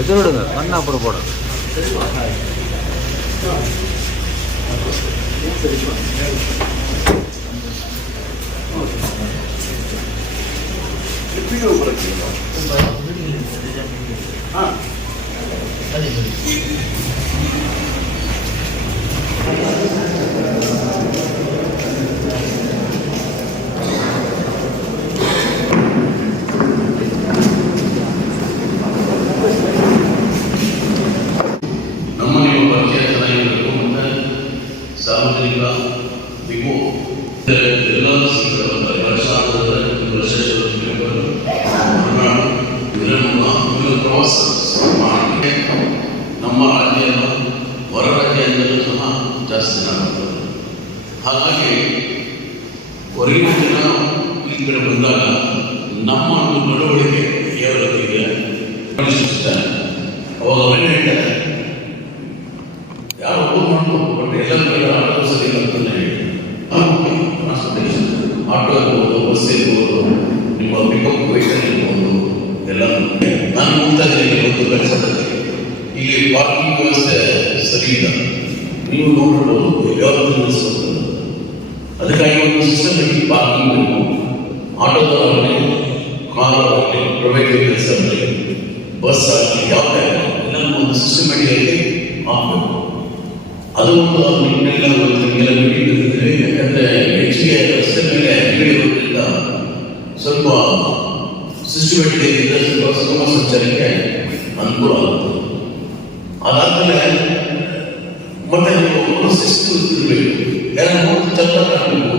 எதிரோடுங்க மண் அப்புறம் போடும். ಸಾರ್ವಜನಿಕ ವಿಮೋ ಎಲ್ಲ ಪ್ರವಾಸ ನಮ್ಮ ರಾಜ್ಯ ಹೊರ ರಾಜ್ಯದಿಂದಲೂ ಸಹ ಜಾಸ್ತಿ ಆಗುತ್ತದೆ. ಹಾಗಾಗಿ ಹೊರಗಿನ ಜನ ಈ ಕಡೆ ಬಂದಾಗ ನಮ್ಮ ಒಂದು ನಡವಳಿಕೆ ಯಾವ ರೀತಿಗೆ ಪರಿಶೀಲಿಸ್ತಾರೆ. ಅವಾಗ ಅವರೇ ಹೇಳ್ತಾರೆ, ಯಾರು ಮಾಡ್ಬೋದು ಬಟ್ ಎಲ್ಲ ಆಟೋ ಸರಿ ಅಂತಾನೆ ಟ್ರಾನ್ಸ್ಪೋರ್ಟೇಷನ್ ಆಟೋ ಇರ್ಬೋದು, ಬಸ್ ಇರ್ಬೋದು, ನಿಮ್ಮ ಪಿಕಪ್ ವೆಹಿಕಲ್ ಇರ್ಬೋದು, ಎಲ್ಲ ನಾನು ನೋಡ್ತಾ ಇದ್ದೀನಿ. ಒಂದು ಕೆಲಸದಲ್ಲಿ ಇಲ್ಲಿ ಪಾರ್ಕಿಂಗ್ ವ್ಯವಸ್ಥೆ ಸರಿ ಇಲ್ಲ, ನೀವು ನೋಡಿರ್ಬೋದು, ಯಾವ್ದು ನಿಲ್ಲಿಸ್ಬೋದು. ಅದಕ್ಕಾಗಿ ಒಂದು ಸಿಸ್ಟಮೆಟಿಕ್ ಪಾರ್ಕಿಂಗ್ ಬೇಕು. ಆಟೋದವರಲ್ಲಿ, ಕಾರ್ ಆಗಲಿ, ಪ್ರೈವೇಟ್ ವೆಹಿಕಲ್ಸ್ ಆಗಲಿ, ಬಸ್ ಆಗಲಿ, ಯಾವುದೇ ಎಲ್ಲ ಒಂದು ಸಿಸ್ಟಮೆಟಿಕ್ ಆಗಿ ಆಗಬೇಕು. ಅದು ಒಂದು ನಿಮ್ಮೆಲ್ಲ ಮೀಟಿಂಗ್ ಇರ್ತದೆ. ಯಾಕಂದರೆ ಹೆಚ್ಚಿಗೆ ರಸ್ತೆ ಮೇಲೆ ಅಂಗಡಿ ಇರೋದ್ರಿಂದ ಸ್ವಲ್ಪ ಸಿಸ್ಟಮೆಟಿಕ್ ಆಗಿದ್ದರೆ ಸ್ವಲ್ಪ ಸುಗಮ ಸಂಚಾರಕ್ಕೆ ಅನುಕೂಲ ಆಗುತ್ತೆ. ಅದಾದಮೇಲೆ ಮತ್ತೆ ನೀವು ಶಿಸ್ತು ಇರಬೇಕು. ಯಾರು ಚೆಲ್ಲ ಹಾಕಬೇಕು,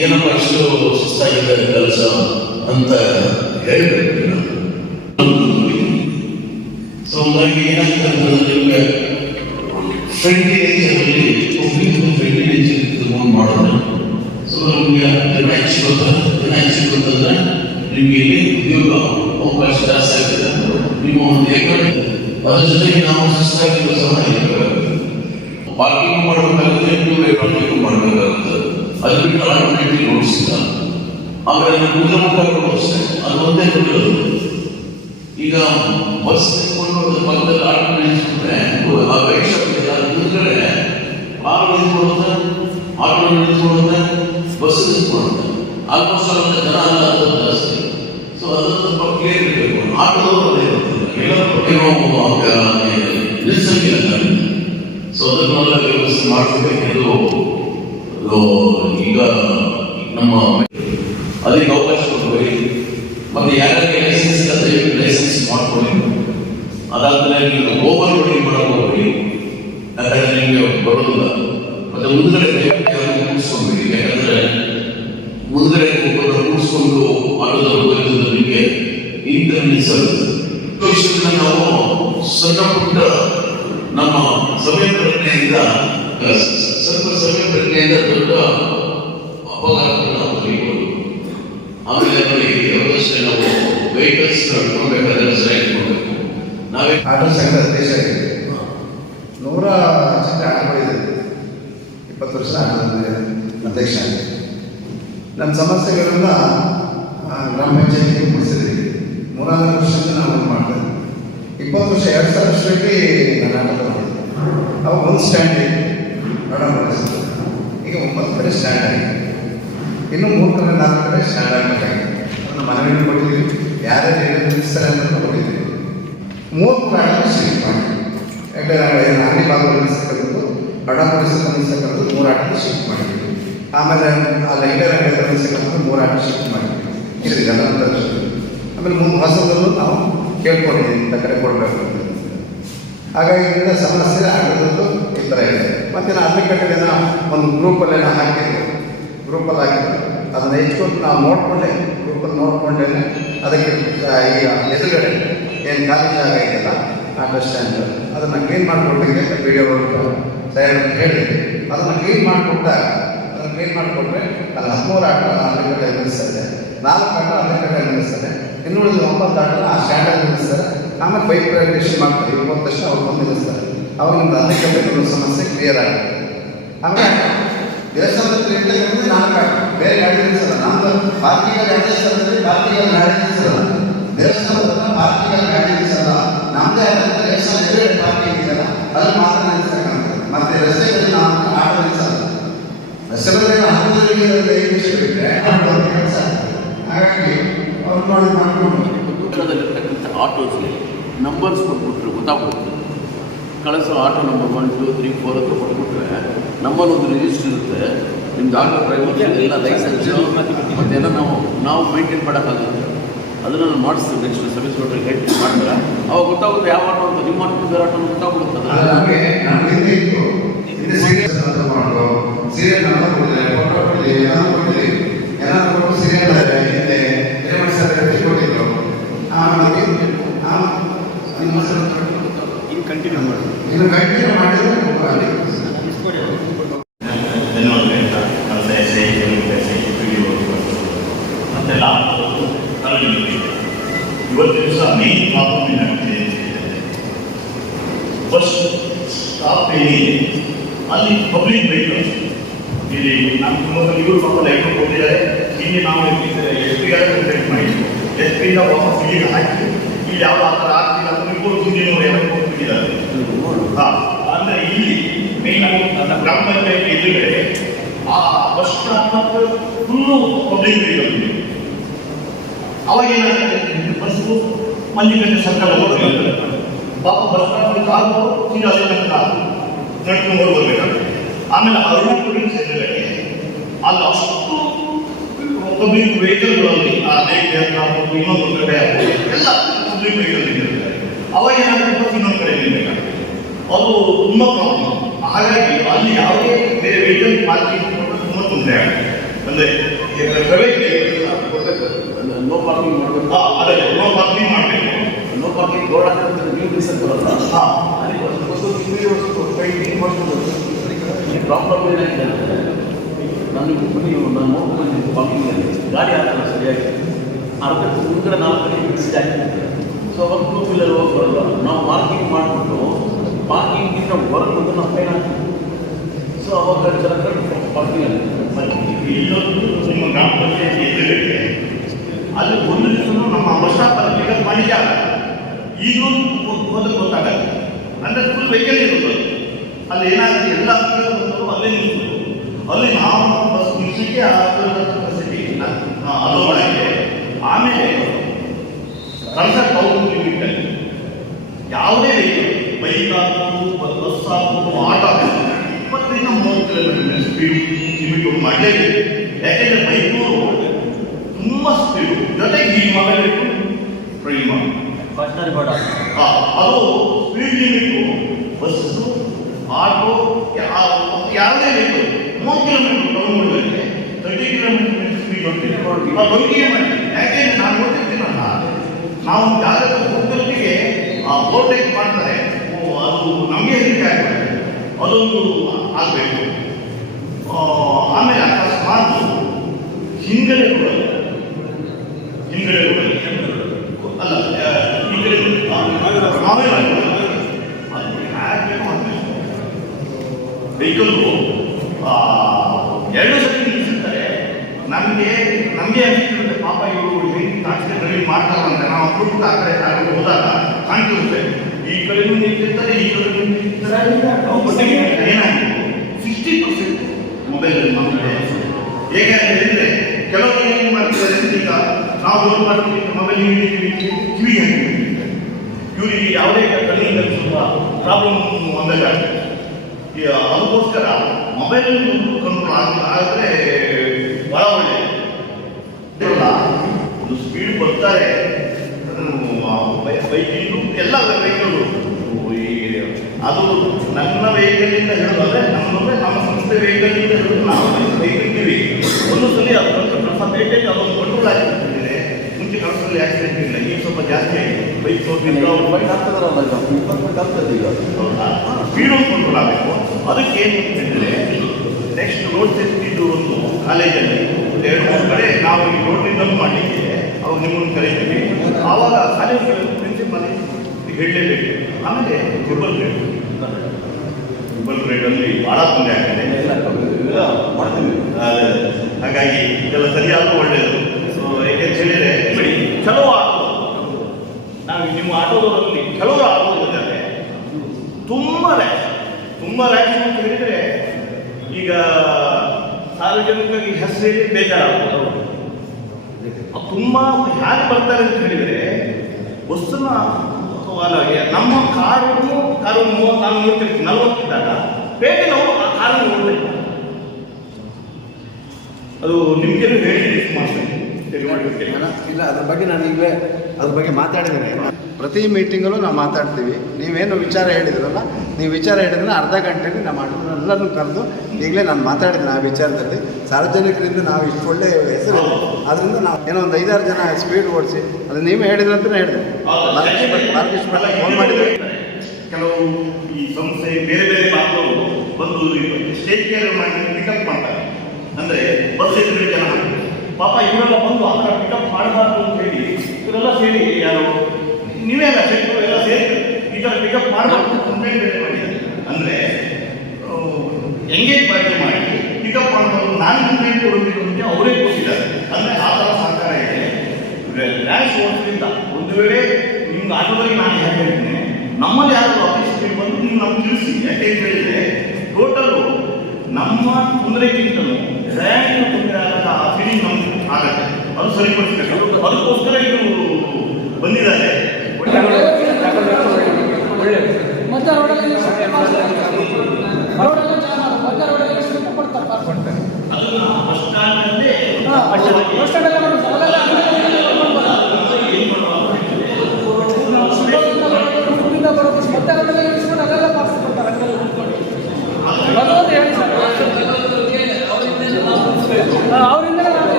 ಏನಪ್ಪ ಇಷ್ಟು ಸುಸ್ತಾಗಿದೆ ಕೆಲಸ ಅಂತ ಹೇಳ್ಬೇಕು. ಸೊ ಹಂಗಾಗಿ ಏನಾಗ್ತದೆ ಅಂತಂದ್ರೆ ನಿಮಗೆ ಫ್ರೆಂಡ್ಲಿ ನೇಚರಲ್ಲಿ ಫ್ರೆಂಡ್ಲಿ ನೇಚರ್ ತಗೊಂಡು ಮಾಡೋದು. ಸೊ ನಮಗೆ ಜನ ಹೆಚ್ಚಿಗೊತ್ತಂದ್ರೆ ನಿಮಗೆ ಇಲ್ಲಿ ಉದ್ಯೋಗ ಅವಕಾಶ ಜಾಸ್ತಿ ಆಗ್ತದೆ. ನಿಮ್ಮ ಒಂದು ಏಕಡೆ ಅದ್ರ ಜೊತೆಗೆ ನಾವು ಶಿಸ್ತಾಗಿ ಸಹ ಇರಬೇಕಾಗುತ್ತೆ. ಪಾರ್ಕಿಂಗ್ ಮಾಡಬೇಕಾಗುತ್ತೆ, ಪಾರ್ಕಿಂಗ್ ಮಾಡಬೇಕಾಗುತ್ತೆ. ಅದು ಬಿಟ್ಟು ಆಟೋಮೆಟಿಕ್ ನೋಡಿಸಿಲ್ಲ. ಆಮೇಲೆ ಕುದುರೆಮುಖಗಳು ಅಷ್ಟೇ, ಅದು ಒಂದೇ ಬಿಡೋದು. ಈಗ ಬಸ್ ನಿಂತ್ಕೊಂಡು ಪಕ್ಕದಲ್ಲಿ ಆಟೋ ನಿಲ್ಲಿಸ್ಕೊಂಡ್ರೆ ಆ ವೈಟ್ ಶಾಪ್ ಮುಂದ್ಗಡೆ ಕಾರು ನಿಂತ್ಕೊಳ್ಳುತ್ತೆ, ಆಟೋ ನಿಂತ್ಕೊಳ್ಳುತ್ತೆ, ಬಸ್ ನಿಂತ್ಕೊಳ್ಳುತ್ತೆ. ಆಲ್ಮೋಸ್ಟ್ ಅಲ್ಲ ಜನ ಎಲ್ಲ ಜಾಸ್ತಿ. ಸೊ ಅದನ್ನು ಸ್ವಲ್ಪ ಕ್ಲಿಯರ್ ಇರಬೇಕು. ಆಟೋದವರು ಅದೇ ಇರುತ್ತೆ, ಎಲ್ಲ ನಿಲ್ಸಂಗಿಲ್ಲ. ಸೊ ಅದನ್ನೆಲ್ಲ ವ್ಯವಸ್ಥೆ ಮಾಡಬೇಕೆಂದು ಈಗ ನಮ್ಮ ಅದಕ್ಕೆ ಅವಕಾಶ ಕೊಡಬೇಡಿ. ಮತ್ತು ಯಾರ್ಯಾರಿಗೆ ಲೈಸೆನ್ಸ್ ಇಲ್ಲದೆ ಲೈಸೆನ್ಸ್ ಮಾಡ್ಕೊಳ್ಳಿ. ಅದಾದ್ಮೇಲೆ ನೀವು ಓವರ್ ಲೋಡಿಂಗ್ ಮಾಡಕ್ಕೆ ಹೋಗ್ಬೇಡಿ, ಯಾಕಂದರೆ ನಿಮಗೆ ಬರೋದಿಲ್ಲ. ಮತ್ತು ಮುಂದ್ಗಡೆ ಕೂಡಿಸ್ಕೊಂಡ್ಬಿಡಿ. ಯಾಕಂದರೆ ಮುಂದ್ಗಡೆ ಕೂಡಿಸ್ಕೊಂಡು ಆಟೋದಲ್ಲಿ ಹೋಗಿದ್ದು ನಿಮಗೆ ಇನ್ಕನ್ವೀನಿಯನ್ಸ್ ಆಗುತ್ತೆ. ವಿಷಯದಲ್ಲಿ ನಾವು ಸಣ್ಣ ಪುಟ್ಟ ನಮ್ಮ ಸಮಯ ಪ್ರಜ್ಞೆಯಿಂದ ದೊಡ್ಡ ಅಪಘಾತಗಳನ್ನು ನಾವು ತೆಗಿಬೋದು. ಆಮೇಲೆ ನೋಡಿ ವ್ಯವಸ್ಥೆ ನಾವು ವೆಹಿಕಲ್ಸ್ ನಡ್ಕೊಳ್ಬೇಕಾದ್ರೆ ಸರಿಯಾಗಿ ಕೊಡಬೇಕು. ನಾವೇ ಆಟೋ ಸಂಘದ ಅಧ್ಯಕ್ಷ ಆಗಿದೆ, 100 ಚಿತ್ರ ಆಟೋಗಳಿದೆ. 20 ವರ್ಷ ಆಟೋದ ಅಧ್ಯಕ್ಷ ಆಗಿದೆ. ನನ್ನ ಸಮಸ್ಯೆಗಳನ್ನ ಗ್ರಾಮ ಪಂಚಾಯತಿಗೆ ಮುಗಿಸಿದ್ವಿ. 3-4 ವರ್ಷದಿಂದ ನಾವು ಮಾಡ್ತೇವೆ. 20 ವರ್ಷ 2000 ವರ್ಷದಲ್ಲಿ ನಾನು ಆಟೋ ಮಾಡಿದ್ದೆ. ಅವಾಗ ಒಂದು ಸ್ಟ್ಯಾಂಡ್ ಇದೆ, ಮಾಡಿಸಿದ್ರು. ಈಗ 9 ಕಡೆ ಸ್ಟ್ಯಾಂಡ್ ಆಗಿದೆ. ಇನ್ನೂ 3-4 ಕಡೆ ಸ್ಟ್ಯಾಂಡ್ ಆಗಬೇಕಾಗಿದೆ. ಅದನ್ನು ಮನವಿಯನ್ನು ಕೊಟ್ಟಿದ್ದೀವಿ. ಯಾರ್ಯಾರು ನಿಲ್ಲಿಸ್ತಾರೆ ಅಂತ ಕೊಟ್ಟಿದ್ದೀವಿ. 3 ಆಟೋ ಶಿಫ್ಟ್ ಮಾಡಿ. ಯಾಕಂದರೆ ನಾವು ಅಂಗಡಿ ಭಾಗ ನಿಲ್ಲಿಸ್ತಕ್ಕಂಥದ್ದು, ಹಣ ನಿಲ್ಲಿಸ್ತಕ್ಕಂಥದ್ದು 3 ಆಟೋ ಶಿಫ್ಟ್ ಮಾಡಿದ್ವಿ. ಆಮೇಲೆ ಆ ಲೈಟರ್ ಅಂಗಡಿ ನಿಲ್ಲಿಸ್ತಕ್ಕಂಥದ್ದು 3 ಆಟೋ ಶಿಫ್ಟ್ ಮಾಡಿದ್ವಿ. ಇದು ನಂತರ ಆಮೇಲೆ ಹೊಸದಲ್ಲೂ ನಾವು ಕೇಳ್ಕೊಂಡಿದ್ದೀವಿ ಇಂಥ ಕಡೆ ಕೊಡಬೇಕು ಅಂತ. ಹಾಗಾಗಿ ಇದರಿಂದ ಸಮಸ್ಯೆ ಆಗೋದು ಈ ಥರ ಇದೆ. ಮತ್ತು ನಾನು ಅರ್ಲಿಕಟ್ಟೆನ ಒಂದು ಗ್ರೂಪಲ್ಲೇನೋ ಹಾಕಿದ್ವಿ. ಗ್ರೂಪಲ್ಲಿ ಹಾಕಿದ್ವಿ. ಅದನ್ನು ಹೆಚ್ಕೊಂಡು ನಾವು ನೋಡಿಕೊಂಡೆ, ಗ್ರೂಪಲ್ಲಿ ನೋಡಿಕೊಂಡೇ ಅದಕ್ಕೆ ಈಗ ಎದುರುಗಡೆ ಏನು ಖಾಲಿ ಜಾಗ ಇದೆಯಲ್ಲ ಆಟೋ ಸ್ಟ್ಯಾಂಡ್, ಅದನ್ನು ಕ್ಲೀನ್ ಮಾಡಿಕೊಟ್ಟಿಗೆ ವಿಡಿಯೋ ಸೈಡ್ ಹೇಳಿದ್ವಿ. ಅದನ್ನು ಕ್ಲೀನ್ ಮಾಡಿಕೊಟ್ಟಾಗ ಮಾಡಿಕೊಟ್ರೆ ಅಲ್ಲಿ 13 ಆಟೋ ಅರ್ಲಿಕಟ್ಟೆ ನಿಲ್ಲಿಸ್ತಾರೆ, 4 ಆಟೋ ಅರ್ಲಿಕಟ್ಟೆ ನಿಲ್ಲಿಸ್ತಾರೆ, ಇನ್ನುಳಿದ 9 ಆಟೋ ಆ ಸ್ಟ್ಯಾಂಡಲ್ಲಿ ನಿಲ್ಲಿಸ್ತಾರೆ. ಆಮೇಲೆ ಬೈಕ್ ಪ್ರೈವೇಟೇಷನ್ ಮಾಡ್ತಾರೆ. ಇವ್ರು ಹೋದ ತಕ್ಷಣ ಅವ್ರು ಬಂದು ನಿಲ್ಲಿಸ್ತಾರೆ. ಅವಾಗ ನಿಮ್ದು ಅರ್ಲಿಕಟ್ಟೆ ಸಮಸ್ಯೆ ಕ್ಲಿಯರ್ ಆಗುತ್ತೆ. ಆಮೇಲೆ ದೇವಸ್ಥಾನದ ಇರ್ತಕ್ಕಂಥದ್ದು 4 ಆಟೋ ಬೇರೆ ಗಾಡಿ ನಿಲ್ಲಿಸಲ್ಲ. ನಮ್ಮದು ಪಾರ್ಕಿಂಗಲ್ಲಿ ಅಡ್ಜಸ್ಟ್ ಪಾರ್ಕಿಂಗಲ್ಲಿ ಗಾಡಿ ನಿಲ್ಲಿಸಲ್ಲ. ದೇವಸ್ಥಾನದ ಪಾರ್ಕಿಂಗಲ್ಲಿ ಗಾಡಿ ನಿಲ್ಲಿಸಲ್ಲ. ನಮ್ಮದೇ ದೇವಸ್ಥಾನ ಎದುರು ಪಾರ್ಕಿಂಗ್ ಇದೆಯಲ್ಲ ಅಲ್ಲಿ ಮಾತ್ರ ನಿಲ್ಲಿಸ್ತಕ್ಕಂಥದ್ದು. ಮತ್ತೆ ರಸ್ತೆಗಳಲ್ಲಿ ನಾವು ಆಟೋ ನಿಲ್ಲಿಸಲ್ಲ. ರಸ್ತೆಗಳಲ್ಲಿ ಹತ್ತುವರೆಗೆ ಐದು ನಿಮಿಷ ಬಿಟ್ಟರೆ ಕೆಲಸ. ಹಾಗಾಗಿ ಅವ್ರು ಮಾಡ್ಕೊಂಡು ದೂರದಲ್ಲಿರ್ತಕ್ಕಂಥ ಆಟೋಸ್ಗೆ ನಂಬರ್ಸ್ ಕೊಟ್ಬಿಟ್ರೆ ಗೊತ್ತಾಗ್ಬಿಡುತ್ತೆ. ಕಳಿಸೋ ಆಟೋ ನಂಬರ್ 1, 2, 3, 4 ಅಂತ ಕೊಟ್ಬಿಟ್ರೆ ನಮ್ಮಲ್ಲೊಂದು ರಿಜಿಸ್ಟರ್ ಇರುತ್ತೆ. ನಿಮ್ದು ಆಟೋ ಡ್ರೈವರ್ ಎಲ್ಲ ಲೈಸೆನ್ಸು ಮತ್ತೆಲ್ಲ ನಾವು ಮೇಂಟೈನ್ ಮಾಡೋಕ್ಕಾಗುತ್ತೆ. ಅದನ್ನು ನಾನು ಮಾಡಿಸ್ತೀವಿ. ನೆಕ್ಸ್ಟ್ ಸರ್ವಿಸ್ ರೋಡ್ರಿಗೆ ಹೆಡ್ ಮಾಡ್ತಾರೆ, ಅವಾಗ ಗೊತ್ತಾಗುತ್ತೆ ಯಾವ ಆಟೋ ಅಂತ ನಿಮ್ಮ ಆಟೋ ಬೇರೆ ಆಟೋ ಗೊತ್ತಾಗ್ಬಿಡುತ್ತೆ. ನಮಗೆ ನಮ್ಗೆ ಇತ್ತು ಇದು ಸೀರಿಯಸ್ ಅಂತ ಮಾಡೋದು. ಸೀರಿಯಲ್ ನಂಬರ್ ಕೊಟ್ಟಿದ್ದಾರೆ, ಫೋಟೋ ಕೊಟ್ಟಿದ್ದೀವಿ, ಏನಾದ್ರು ಕೊಟ್ಟಿದ್ದೀವಿ, ಏನಾದ್ರು ಕೊಟ್ಟು ಸೀರಿಯಲ್ ಹಿಂದೆ ಕೊಟ್ಟಿದ್ರು. ಕಂಟಿನ್ಯೂ ಮಾಡಿ ಇನ್ನು ಕಂಟಿನ್ಯೂ ಮಾಡಿದ್ರೆ ಇವತ್ತು ದಿವಸ ಮೇನ್ ಪ್ರಾಬ್ಲಮ್ ಏನಾಗ್ತಿದೆ ಬಸ್ ಸ್ಟಾಪ್ ಏನಿದೆ ಅಲ್ಲಿ ಪಬ್ಲಿಕ್ ವೆಹಿಕಲ್ಸ್ ಇಲ್ಲಿ ನಮ್ಮ ಇವರು ಪಾಪ ಲೈಟ್ ಕೊಟ್ಟಿದ್ದಾರೆ. ಇಲ್ಲಿ ನಾವು ಎಸ್ ಪಿಗಾರ ಕಂಪ್ಲೇಂಟ್ ಮಾಡಿದ್ವಿ. ಎಸ್ ಪಿಯಿಂದ ವಾಪಸ್ ಇಲ್ಲಿಗೆ ಹಾಕಿ ಇಲ್ಲಿ ಯಾವ ಆ ಥರ ಆಗ್ತಿಲ್ಲ ಅಂತ ಇಬ್ಬರು ಮುಂದಿನವರು ಎಲ್ಲ ಕೊಟ್ಟಿದ್ದಾರೆ. ಅಂದರೆ ಇಲ್ಲಿ ಮೇನ್ ಗ್ರಾಮ ಪಂಚಾಯತ್ ಎದುರುಗಡೆ ಆ bus stop full public vehicle ಇದೆ. ಅವಾಗ ಏನಾಗುತ್ತೆ, ಬಸ್ಸು ಮಂಜುಗಂಟೆ ಸರ್ಕಲ್ ಹೋಗ್ತಾರೆ. ಪಾಪ ಬಸ್ ಸ್ಟಾಪ್ ಕಾಲು ಸೀದಾ ನಡ್ಕೊಂಡು ಬರ್ಬೇಕಾಗುತ್ತೆ. ಆಮೇಲೆ ಅರುಣಾಪುರಿ ಸೇರಿದರೆ ಅಲ್ಲಿ ಅಷ್ಟು ಪಬ್ಲಿಕ್ ವೆಹಿಕಲ್ಗಳಲ್ಲಿ ಆ ನೇಟ್ ಆಗ್ಬೋದು, ಇನ್ನೊಂದು ಕಡೆ ಆಗ್ಬೋದು, ಎಲ್ಲ ಪಬ್ಲಿಕ್ ವೆಹಿಕಲ್ ಇರುತ್ತೆ. ಅವಾಗ ಏನಾಗುತ್ತೆ, ಬಸ್ ಇನ್ನೊಂದು ಕಡೆ ನಿಲ್ಬೇಕಾಗುತ್ತೆ. ಅದು ತುಂಬ ಪ್ರಾಬ್ಲಮ್. ಹಾಗಾಗಿ ಅಲ್ಲಿ ಯಾವುದೇ ಬೇರೆ ವೆಹಿಕಲ್ ಪಾರ್ಕಿಂಗ್ ತುಂಬ ತೊಂದರೆ ಆಗುತ್ತೆ. ಅಂದರೆ ಪ್ರೈವೇಟ್ ವೆಹಿಕಲ್ ನೋ ಪಾರ್ಕಿಂಗ್ ಮಾಡಬೇಕು. ಅದೇ ನೋ ಪಾರ್ಕಿಂಗ್ ಮಾಡಬೇಕು. ನೋ ಪಾರ್ಕಿಂಗ್ ಬೋರ್ಡ್ ಹಾಕಿದ್ರೆ ನೀವು ರೀಸನ್ ಬರೋಲ್ಲ. ಅಲ್ಲಿ ಪೇಂಟಿಂಗ್ ಮಾಡ್ಕೊಂಡು ಪ್ರಾಬ್ಲಮ್ ಏನಾಗಿದೆ ಅಂದರೆ ನಾನು ನೋಡ್ಕೊಂಡು ಪಾರ್ಕಿಂಗಲ್ಲಿ ಗಾಡಿ ಹಾಕಲ್ಲ ಸರಿಯಾಗಿ ಅರ್ಧಕ್ಕೆ ಮುಂದೆ 4 ಕಡೆ ಮಿಕ್ಸ್ಡ್ ಆಗಿರುತ್ತೆ. ಸೊ ಅವಾಗ 2 ವೀಲರ್ ಹೋಗಿ ಬರೋಲ್ಲ. ನಾವು ಪಾರ್ಕಿಂಗ್ ಮಾಡಿಬಿಟ್ಟು ಪಾರ್ಕಿಂಗಿಂದ ಹೊರಗೆ ಬಂದು ನಾವು ಫೈನ್ ಹಾಕ್ತೀವಿ. ಸೊ ಅವಾಗ ಜನ ಪಾರ್ಕಿಂಗ್ ಇಲ್ಲೊಂದು ನಿಮ್ಮ ಗ್ರಾಮ ಪಂಚಾಯತ್ ಎದುರಿಗೆ ಅಲ್ಲಿ ಒಂದು ದಿವಸ ನಮ್ಮ ಬಸ್ ಸ್ಟಾಪ್ ಅಲ್ಲಿ ಪಿಕಪ್ ಮಾಡಿದಾಗ ಈಗಲೂ ಹೋದ್ರೆ ಗೊತ್ತಾಗಲ್ಲ. ಅಂದರೆ ಫುಲ್ ವೆಹಿಕಲ್ ಇರೋದು ಅಲ್ಲಿ ಏನಾಗುತ್ತೆ, ಎಲ್ಲ ಬಂದು ಅಲ್ಲೇ ನಿಲ್ಬೋದು. ಅಲ್ಲಿ ನಾವು ಬಸ್ ನಿಲ್ಸಿಕ್ಕೆ ಪರಿಸ್ಥಿತಿ ಅದು ಒಳಗೆ. ಆಮೇಲೆ ಕನ್ಸರ್ಟ್ ಟೌನ್ ಲಿಮಿಟಲ್ಲಿ ಯಾವುದೇ ವೆಹಿಕಲ್ ಬೈಕ್ ಆಗ್ಬೋದು, ಬಸ್ ಆಗ್ಬೋದು, ಆಟೋ ಆಗ್ಬೋದು 20ರಿಂದ 30 ಕಿಲೋಮೀಟರ್ ಸ್ಪೀಡ್ ಲಿಮಿಟ್ ಮಾಡಲೇಬೇಕು. ಯಾಕೆಂದರೆ ಬೈಕು ತುಂಬ ಸ್ಪೀಡು, ಜೊತೆಗೆ ಈ ಮೊಬೈಲ್ ಇಟ್ಟು ಡ್ರೈವ್ ಮಾಡಿ ಅದು ಸ್ಪೀಡ್ ಲಿಮಿಟು ಬಸ್ಸು ಆಟೋ ಯಾವುದೇ ವೆಹಿಕಲ್ 30 ಕಿಲೋಮೀಟರ್ ಟೌನ್ ಮಾಡಲಿಕ್ಕೆ 30 ಕಿಲೋಮೀಟರ್ ಸ್ಪೀಡ್ ಹೊಂದಿಗೆ ಮಾಡಿ. ಯಾಕೆಂದರೆ ನಾನು ನೋಡ್ತಿರ್ತೀನಲ್ಲ, ನಾವು ಜಾಗದ ಹೋಟೆಲ್ಗೆ ಓವರ್ಟೇಕ್ ಮಾಡ್ತಾರೆ, ಅದು ನಮಗೆ ಹೆದರಿಕೆ ಆಗ್ತದೆ. ಅದೊಂದು ಆಗಬೇಕು. ಆಮೇಲೆ ಅಕಸ್ಮಾತ್ ಹಿಂಗಡೆ ಕೂಡ ಅಲ್ಲ ಈ ಕಡೆ ನಾವೇ ವೆಹಿಕಲ್ಲು 2 ಸತಿ ನಿಲ್ಲಿಸಿರ್ತಾರೆ. ನಮಗೆ ಅನಿಸಿರುತ್ತೆ ಪಾಪ ಇವರು ಹೆಂಗೆ ಕಾಣಿಸ್ತಾರೆ ಡ್ರೈವಿಂಗ್ ಮಾಡ್ತಾರಂತ. ನಾವು ಅಪ್ರೂವ್ ಆ ಕಡೆ ಹೋದಾಗ ಕಾಣ್ತಿರುತ್ತೆ, ಈ ಕಡೆನೂ ನಿಂತಿರ್ತಾರೆ, ಈ ಕಡೆ ನಿಂತಿರ್ತಾರೆ. ಏನಾಗಿದೆ 60% ಮೊಬೈಲಲ್ಲಿ ಮಾತಾಡಿ. ಹೇಗೆ ಕೆಲವರು ಏನು ಮಾಡ್ತಿದ್ದಾರೆ, ಈಗ ನಾವು ಏನು ಮಾಡ್ತೀವಿ, ಮೊಬೈಲ್ ಹಿಡಿತೀವಿ, ಕಿವಿಗೆ ಹಾಕ್ತೀವಿ. ಇವರಿಗೆ ಯಾವುದೇ ಕಲಿಯಿಂದ ಸ್ವಲ್ಪ ಪ್ರಾಬ್ಲಮ್ ಅಂದಾಗ ಅದಕ್ಕೋಸ್ಕರ ಮೊಬೈಲ್ ಕಂಟ್ರೋಲ್ ಆದರೆ ಬಹಳ ಒಳ್ಳೆಯದು. ಒಂದು ಸ್ಪೀಡ್ ಬರ್ತಾರೆ, ಬೈಕಿಂದು ಎಲ್ಲ ವೆಹಿಕಲ್ಲು. ಅದು ನನ್ನ ವೆಹಿಕಲಿಂದ ಹಿಡಿದು ಅಂದರೆ ನಮ್ಮ ಸಂಸ್ಥೆ ವೆಹಿಕಲಿಂದ ಹಿಡಿದು ನಾವು ಬೈಕಿರ್ತೀವಿ. ಒಂದು ಸಲ ಅದು ಬೇಟೆಗೆ ಅದೊಂದು ಕಂಟ್ರೋಲ್ ಆಗಿಬಿಟ್ಟಿದೆ. ಮುಂಚೆ ಕನಸಲ್ಲಿ ಆಕ್ಸಿಡೆಂಟ್ ಇಲ್ಲ, ಈಗ ಸ್ವಲ್ಪ ಜಾಸ್ತಿ ಆಗಿದೆ. ಬೈಕ್ ಬೈಕ್ ಆಗ್ತದಲ್ಲ, ಇಂಪ್ರೂವ್ಮೆಂಟ್ ಆಗ್ತದೆ ಈಗ. ಸ್ಪೀಡ್ ಒಂದು ಕಂಟ್ರೋಲ್ ಆಗಬೇಕು. ಅದಕ್ಕೆ ಏನು ಅಂತಂದರೆ ನೆಕ್ಸ್ಟ್ ರೋಡ್ ಸೇಫ್ಟಿದು ಒಂದು ಕಾಲೇಜಲ್ಲಿ 2-3 ಕಡೆ ನಾವು ಈ ರೋಡ್ ರಿದಮ್ ಮಾಡಲಿಕ್ಕಿದೆ. ಅವಾಗ ನಿಮ್ಮನ್ನು ಕರೀತೀವಿ. ಆವಾಗ ಕಾಲೇಜ್ಗಳು ಪ್ರಿನ್ಸಿಪಲ್ ಹೇಳಲೇಬೇಕು. ಆಮೇಲೆ ಟ್ರಿಬಲ್ ರೇಟಲ್ಲಿ ಭಾಳ ತೊಂದರೆ ಆಗ್ತದೆ. ಹಾಗಾಗಿ ಇದೆಲ್ಲ ಸರಿಯಾದ ಒಳ್ಳೆಯದು. ಯಾಕೆಂತ ಹೇಳಿದರೆ ಬಿಡಿ, ಕೆಲವು ಆಟೋ ನಾವು ನಿಮ್ಮ ಆಟೋದವರಲ್ಲಿ ಕೆಲವರು ಆಟೋದಿದ್ದಾರೆ ತುಂಬ ರ್ಯಾಶ್ ಅಂತ ಹೇಳಿದರೆ ಈಗ ಸಾರ್ವಜನಿಕರಿಗೆ ಹೆಸರು ಹೇಳಿ ಬೇಜಾರಾಗ್ಬೋದು. ತುಂಬ ಹ್ಯಾಕ್ ಬರ್ತಾರೆ ಅಂತ ಹೇಳಿದರೆ ಬಸ್ಸನ್ನ ನಮ್ಮ ಕಾರು ನಾನು ನೋಡ್ತಿರ್ತೀನಿ 40 ಇದ್ದಾಗ ಬೇಗ ನಾವು ಆ ಕಾರನ್ನು ನೋಡ್ಬೇಕು. ಅದು ನಿಮಗೇನು ಹೇಳಿದ್ದೀನಿ ಸುಮಾರು ಇಲ್ಲ, ಅದ್ರ ಬಗ್ಗೆ ನಾನು ಈಗಲೇ ಅದ್ರ ಬಗ್ಗೆ ಮಾತಾಡಿದ್ದೇನೆ. ಪ್ರತಿ ಮೀಟಿಂಗಲ್ಲೂ ನಾವು ಮಾತಾಡ್ತೀವಿ. ನೀವೇನು ವಿಚಾರ ಹೇಳಿದ್ರಲ್ಲ, ನೀವು ವಿಚಾರ ಹೇಳಿದ್ರೆ ಅರ್ಧ ಗಂಟೆಗೆ ನಮ್ಮ ಎಲ್ಲರನ್ನೂ ಕರೆದು ಈಗಲೇ ನಾನು ಮಾತಾಡಿದ್ದೀನಿ ಆ ವಿಚಾರದಲ್ಲಿ. ಸಾರ್ವಜನಿಕರಿಂದ ನಾವು ಇಷ್ಟು ಒಳ್ಳೆ ಹೆಸರು, ಅದರಿಂದ ನಾವು ಏನೋ ಒಂದು 5-6 ಜನ ಸ್ಪೀಡ್ ಓಡಿಸಿ ಅದು ನೀವೇ ಹೇಳಿದ್ರಂತಲೇ ಹೇಳಿದೆ. ಬಾಲಕೃಷ್ಣ ಭಟ್ ಫೋನ್ ಮಾಡಿದರೆ ಕೆಲವು ಈ ಸಂಸ್ಥೆ ಬೇರೆ ಬೇರೆ ಪಾತ್ರರು ಬಂದು ಸ್ಟೇಜ್ ಕೇರ್ ಮಾಡಿ ಪಿಕಪ್ ಮಾಡ್ತಾರೆ. ಅಂದರೆ ಬಸ್ ಎದುರು ಜನ ಪಾಪ ಇವರೆಲ್ಲ ಬಂದು ಆ ಥರ ಪಿಕಪ್ ಮಾಡಬಾರ್ದು ಅಂತ ಹೇಳಿ ಇವರೆಲ್ಲ ಸೇರಿ ಯಾರು ನೀವೇ ಅಲ್ಲ ಎಲ್ಲ ಸೇರಿ ಈ ಥರ ಪಿಕಪ್ ಮಾಡಬಾರ್ದು ಕಂಪ್ಲೇಂಟ್ ಬೇರೆ ಮಾಡಿದ್ದಾರೆ. ಅಂದರೆ ಎಂಗೇಜ್ ಮಾಡಿ ಪಿಕಪ್ ಮಾಡಬಾರ್ದು, ನಾನು ಕಂಪ್ಲೇಂಟ್ ಕೊಡಬೇಕು ಅಂತ ಅವರೇ ಕೊಟ್ಟಿದ್ದಾರೆ. ಅಂದರೆ ಆ ಥರ ಸರ್ಕಾರ ಇದೆ. ರ್ಯಾಶ್ ಓಡಿಸೋದ್ರಿಂದ ಒಂದು ವೇಳೆ ನಿಮ್ಗೆ ಆಟೋದಲ್ಲಿ ನಾನು ಹೇಗೆ ಹೇಳ್ತೀನಿ, ನಮ್ಮಲ್ಲಿ ಯಾರು ಆಫೀಸ್ಗೆ ಬಂದು ನೀವು ನಮ್ಗೆ ತಿಳಿಸಿ. ಯಾಕೆ ಅಂತ ಹೇಳಿದರೆ ಟೋಟಲು ನಮ್ಮ ತೊಂದರೆಗಿಂತಲೂ ರ್ಯಾಂಕ್ ತೊಂದರೆ ಆದ ಆ ಫೀಲಿಂಗ್ ನಮ್ಗೆ ಆಗತ್ತೆ. ಅದು ಸರಿಪಡಿಸಬೇಕು. ಅದಕ್ಕೋಸ್ಕರ ಇದು ಬಂದಿದ್ದಾರೆ.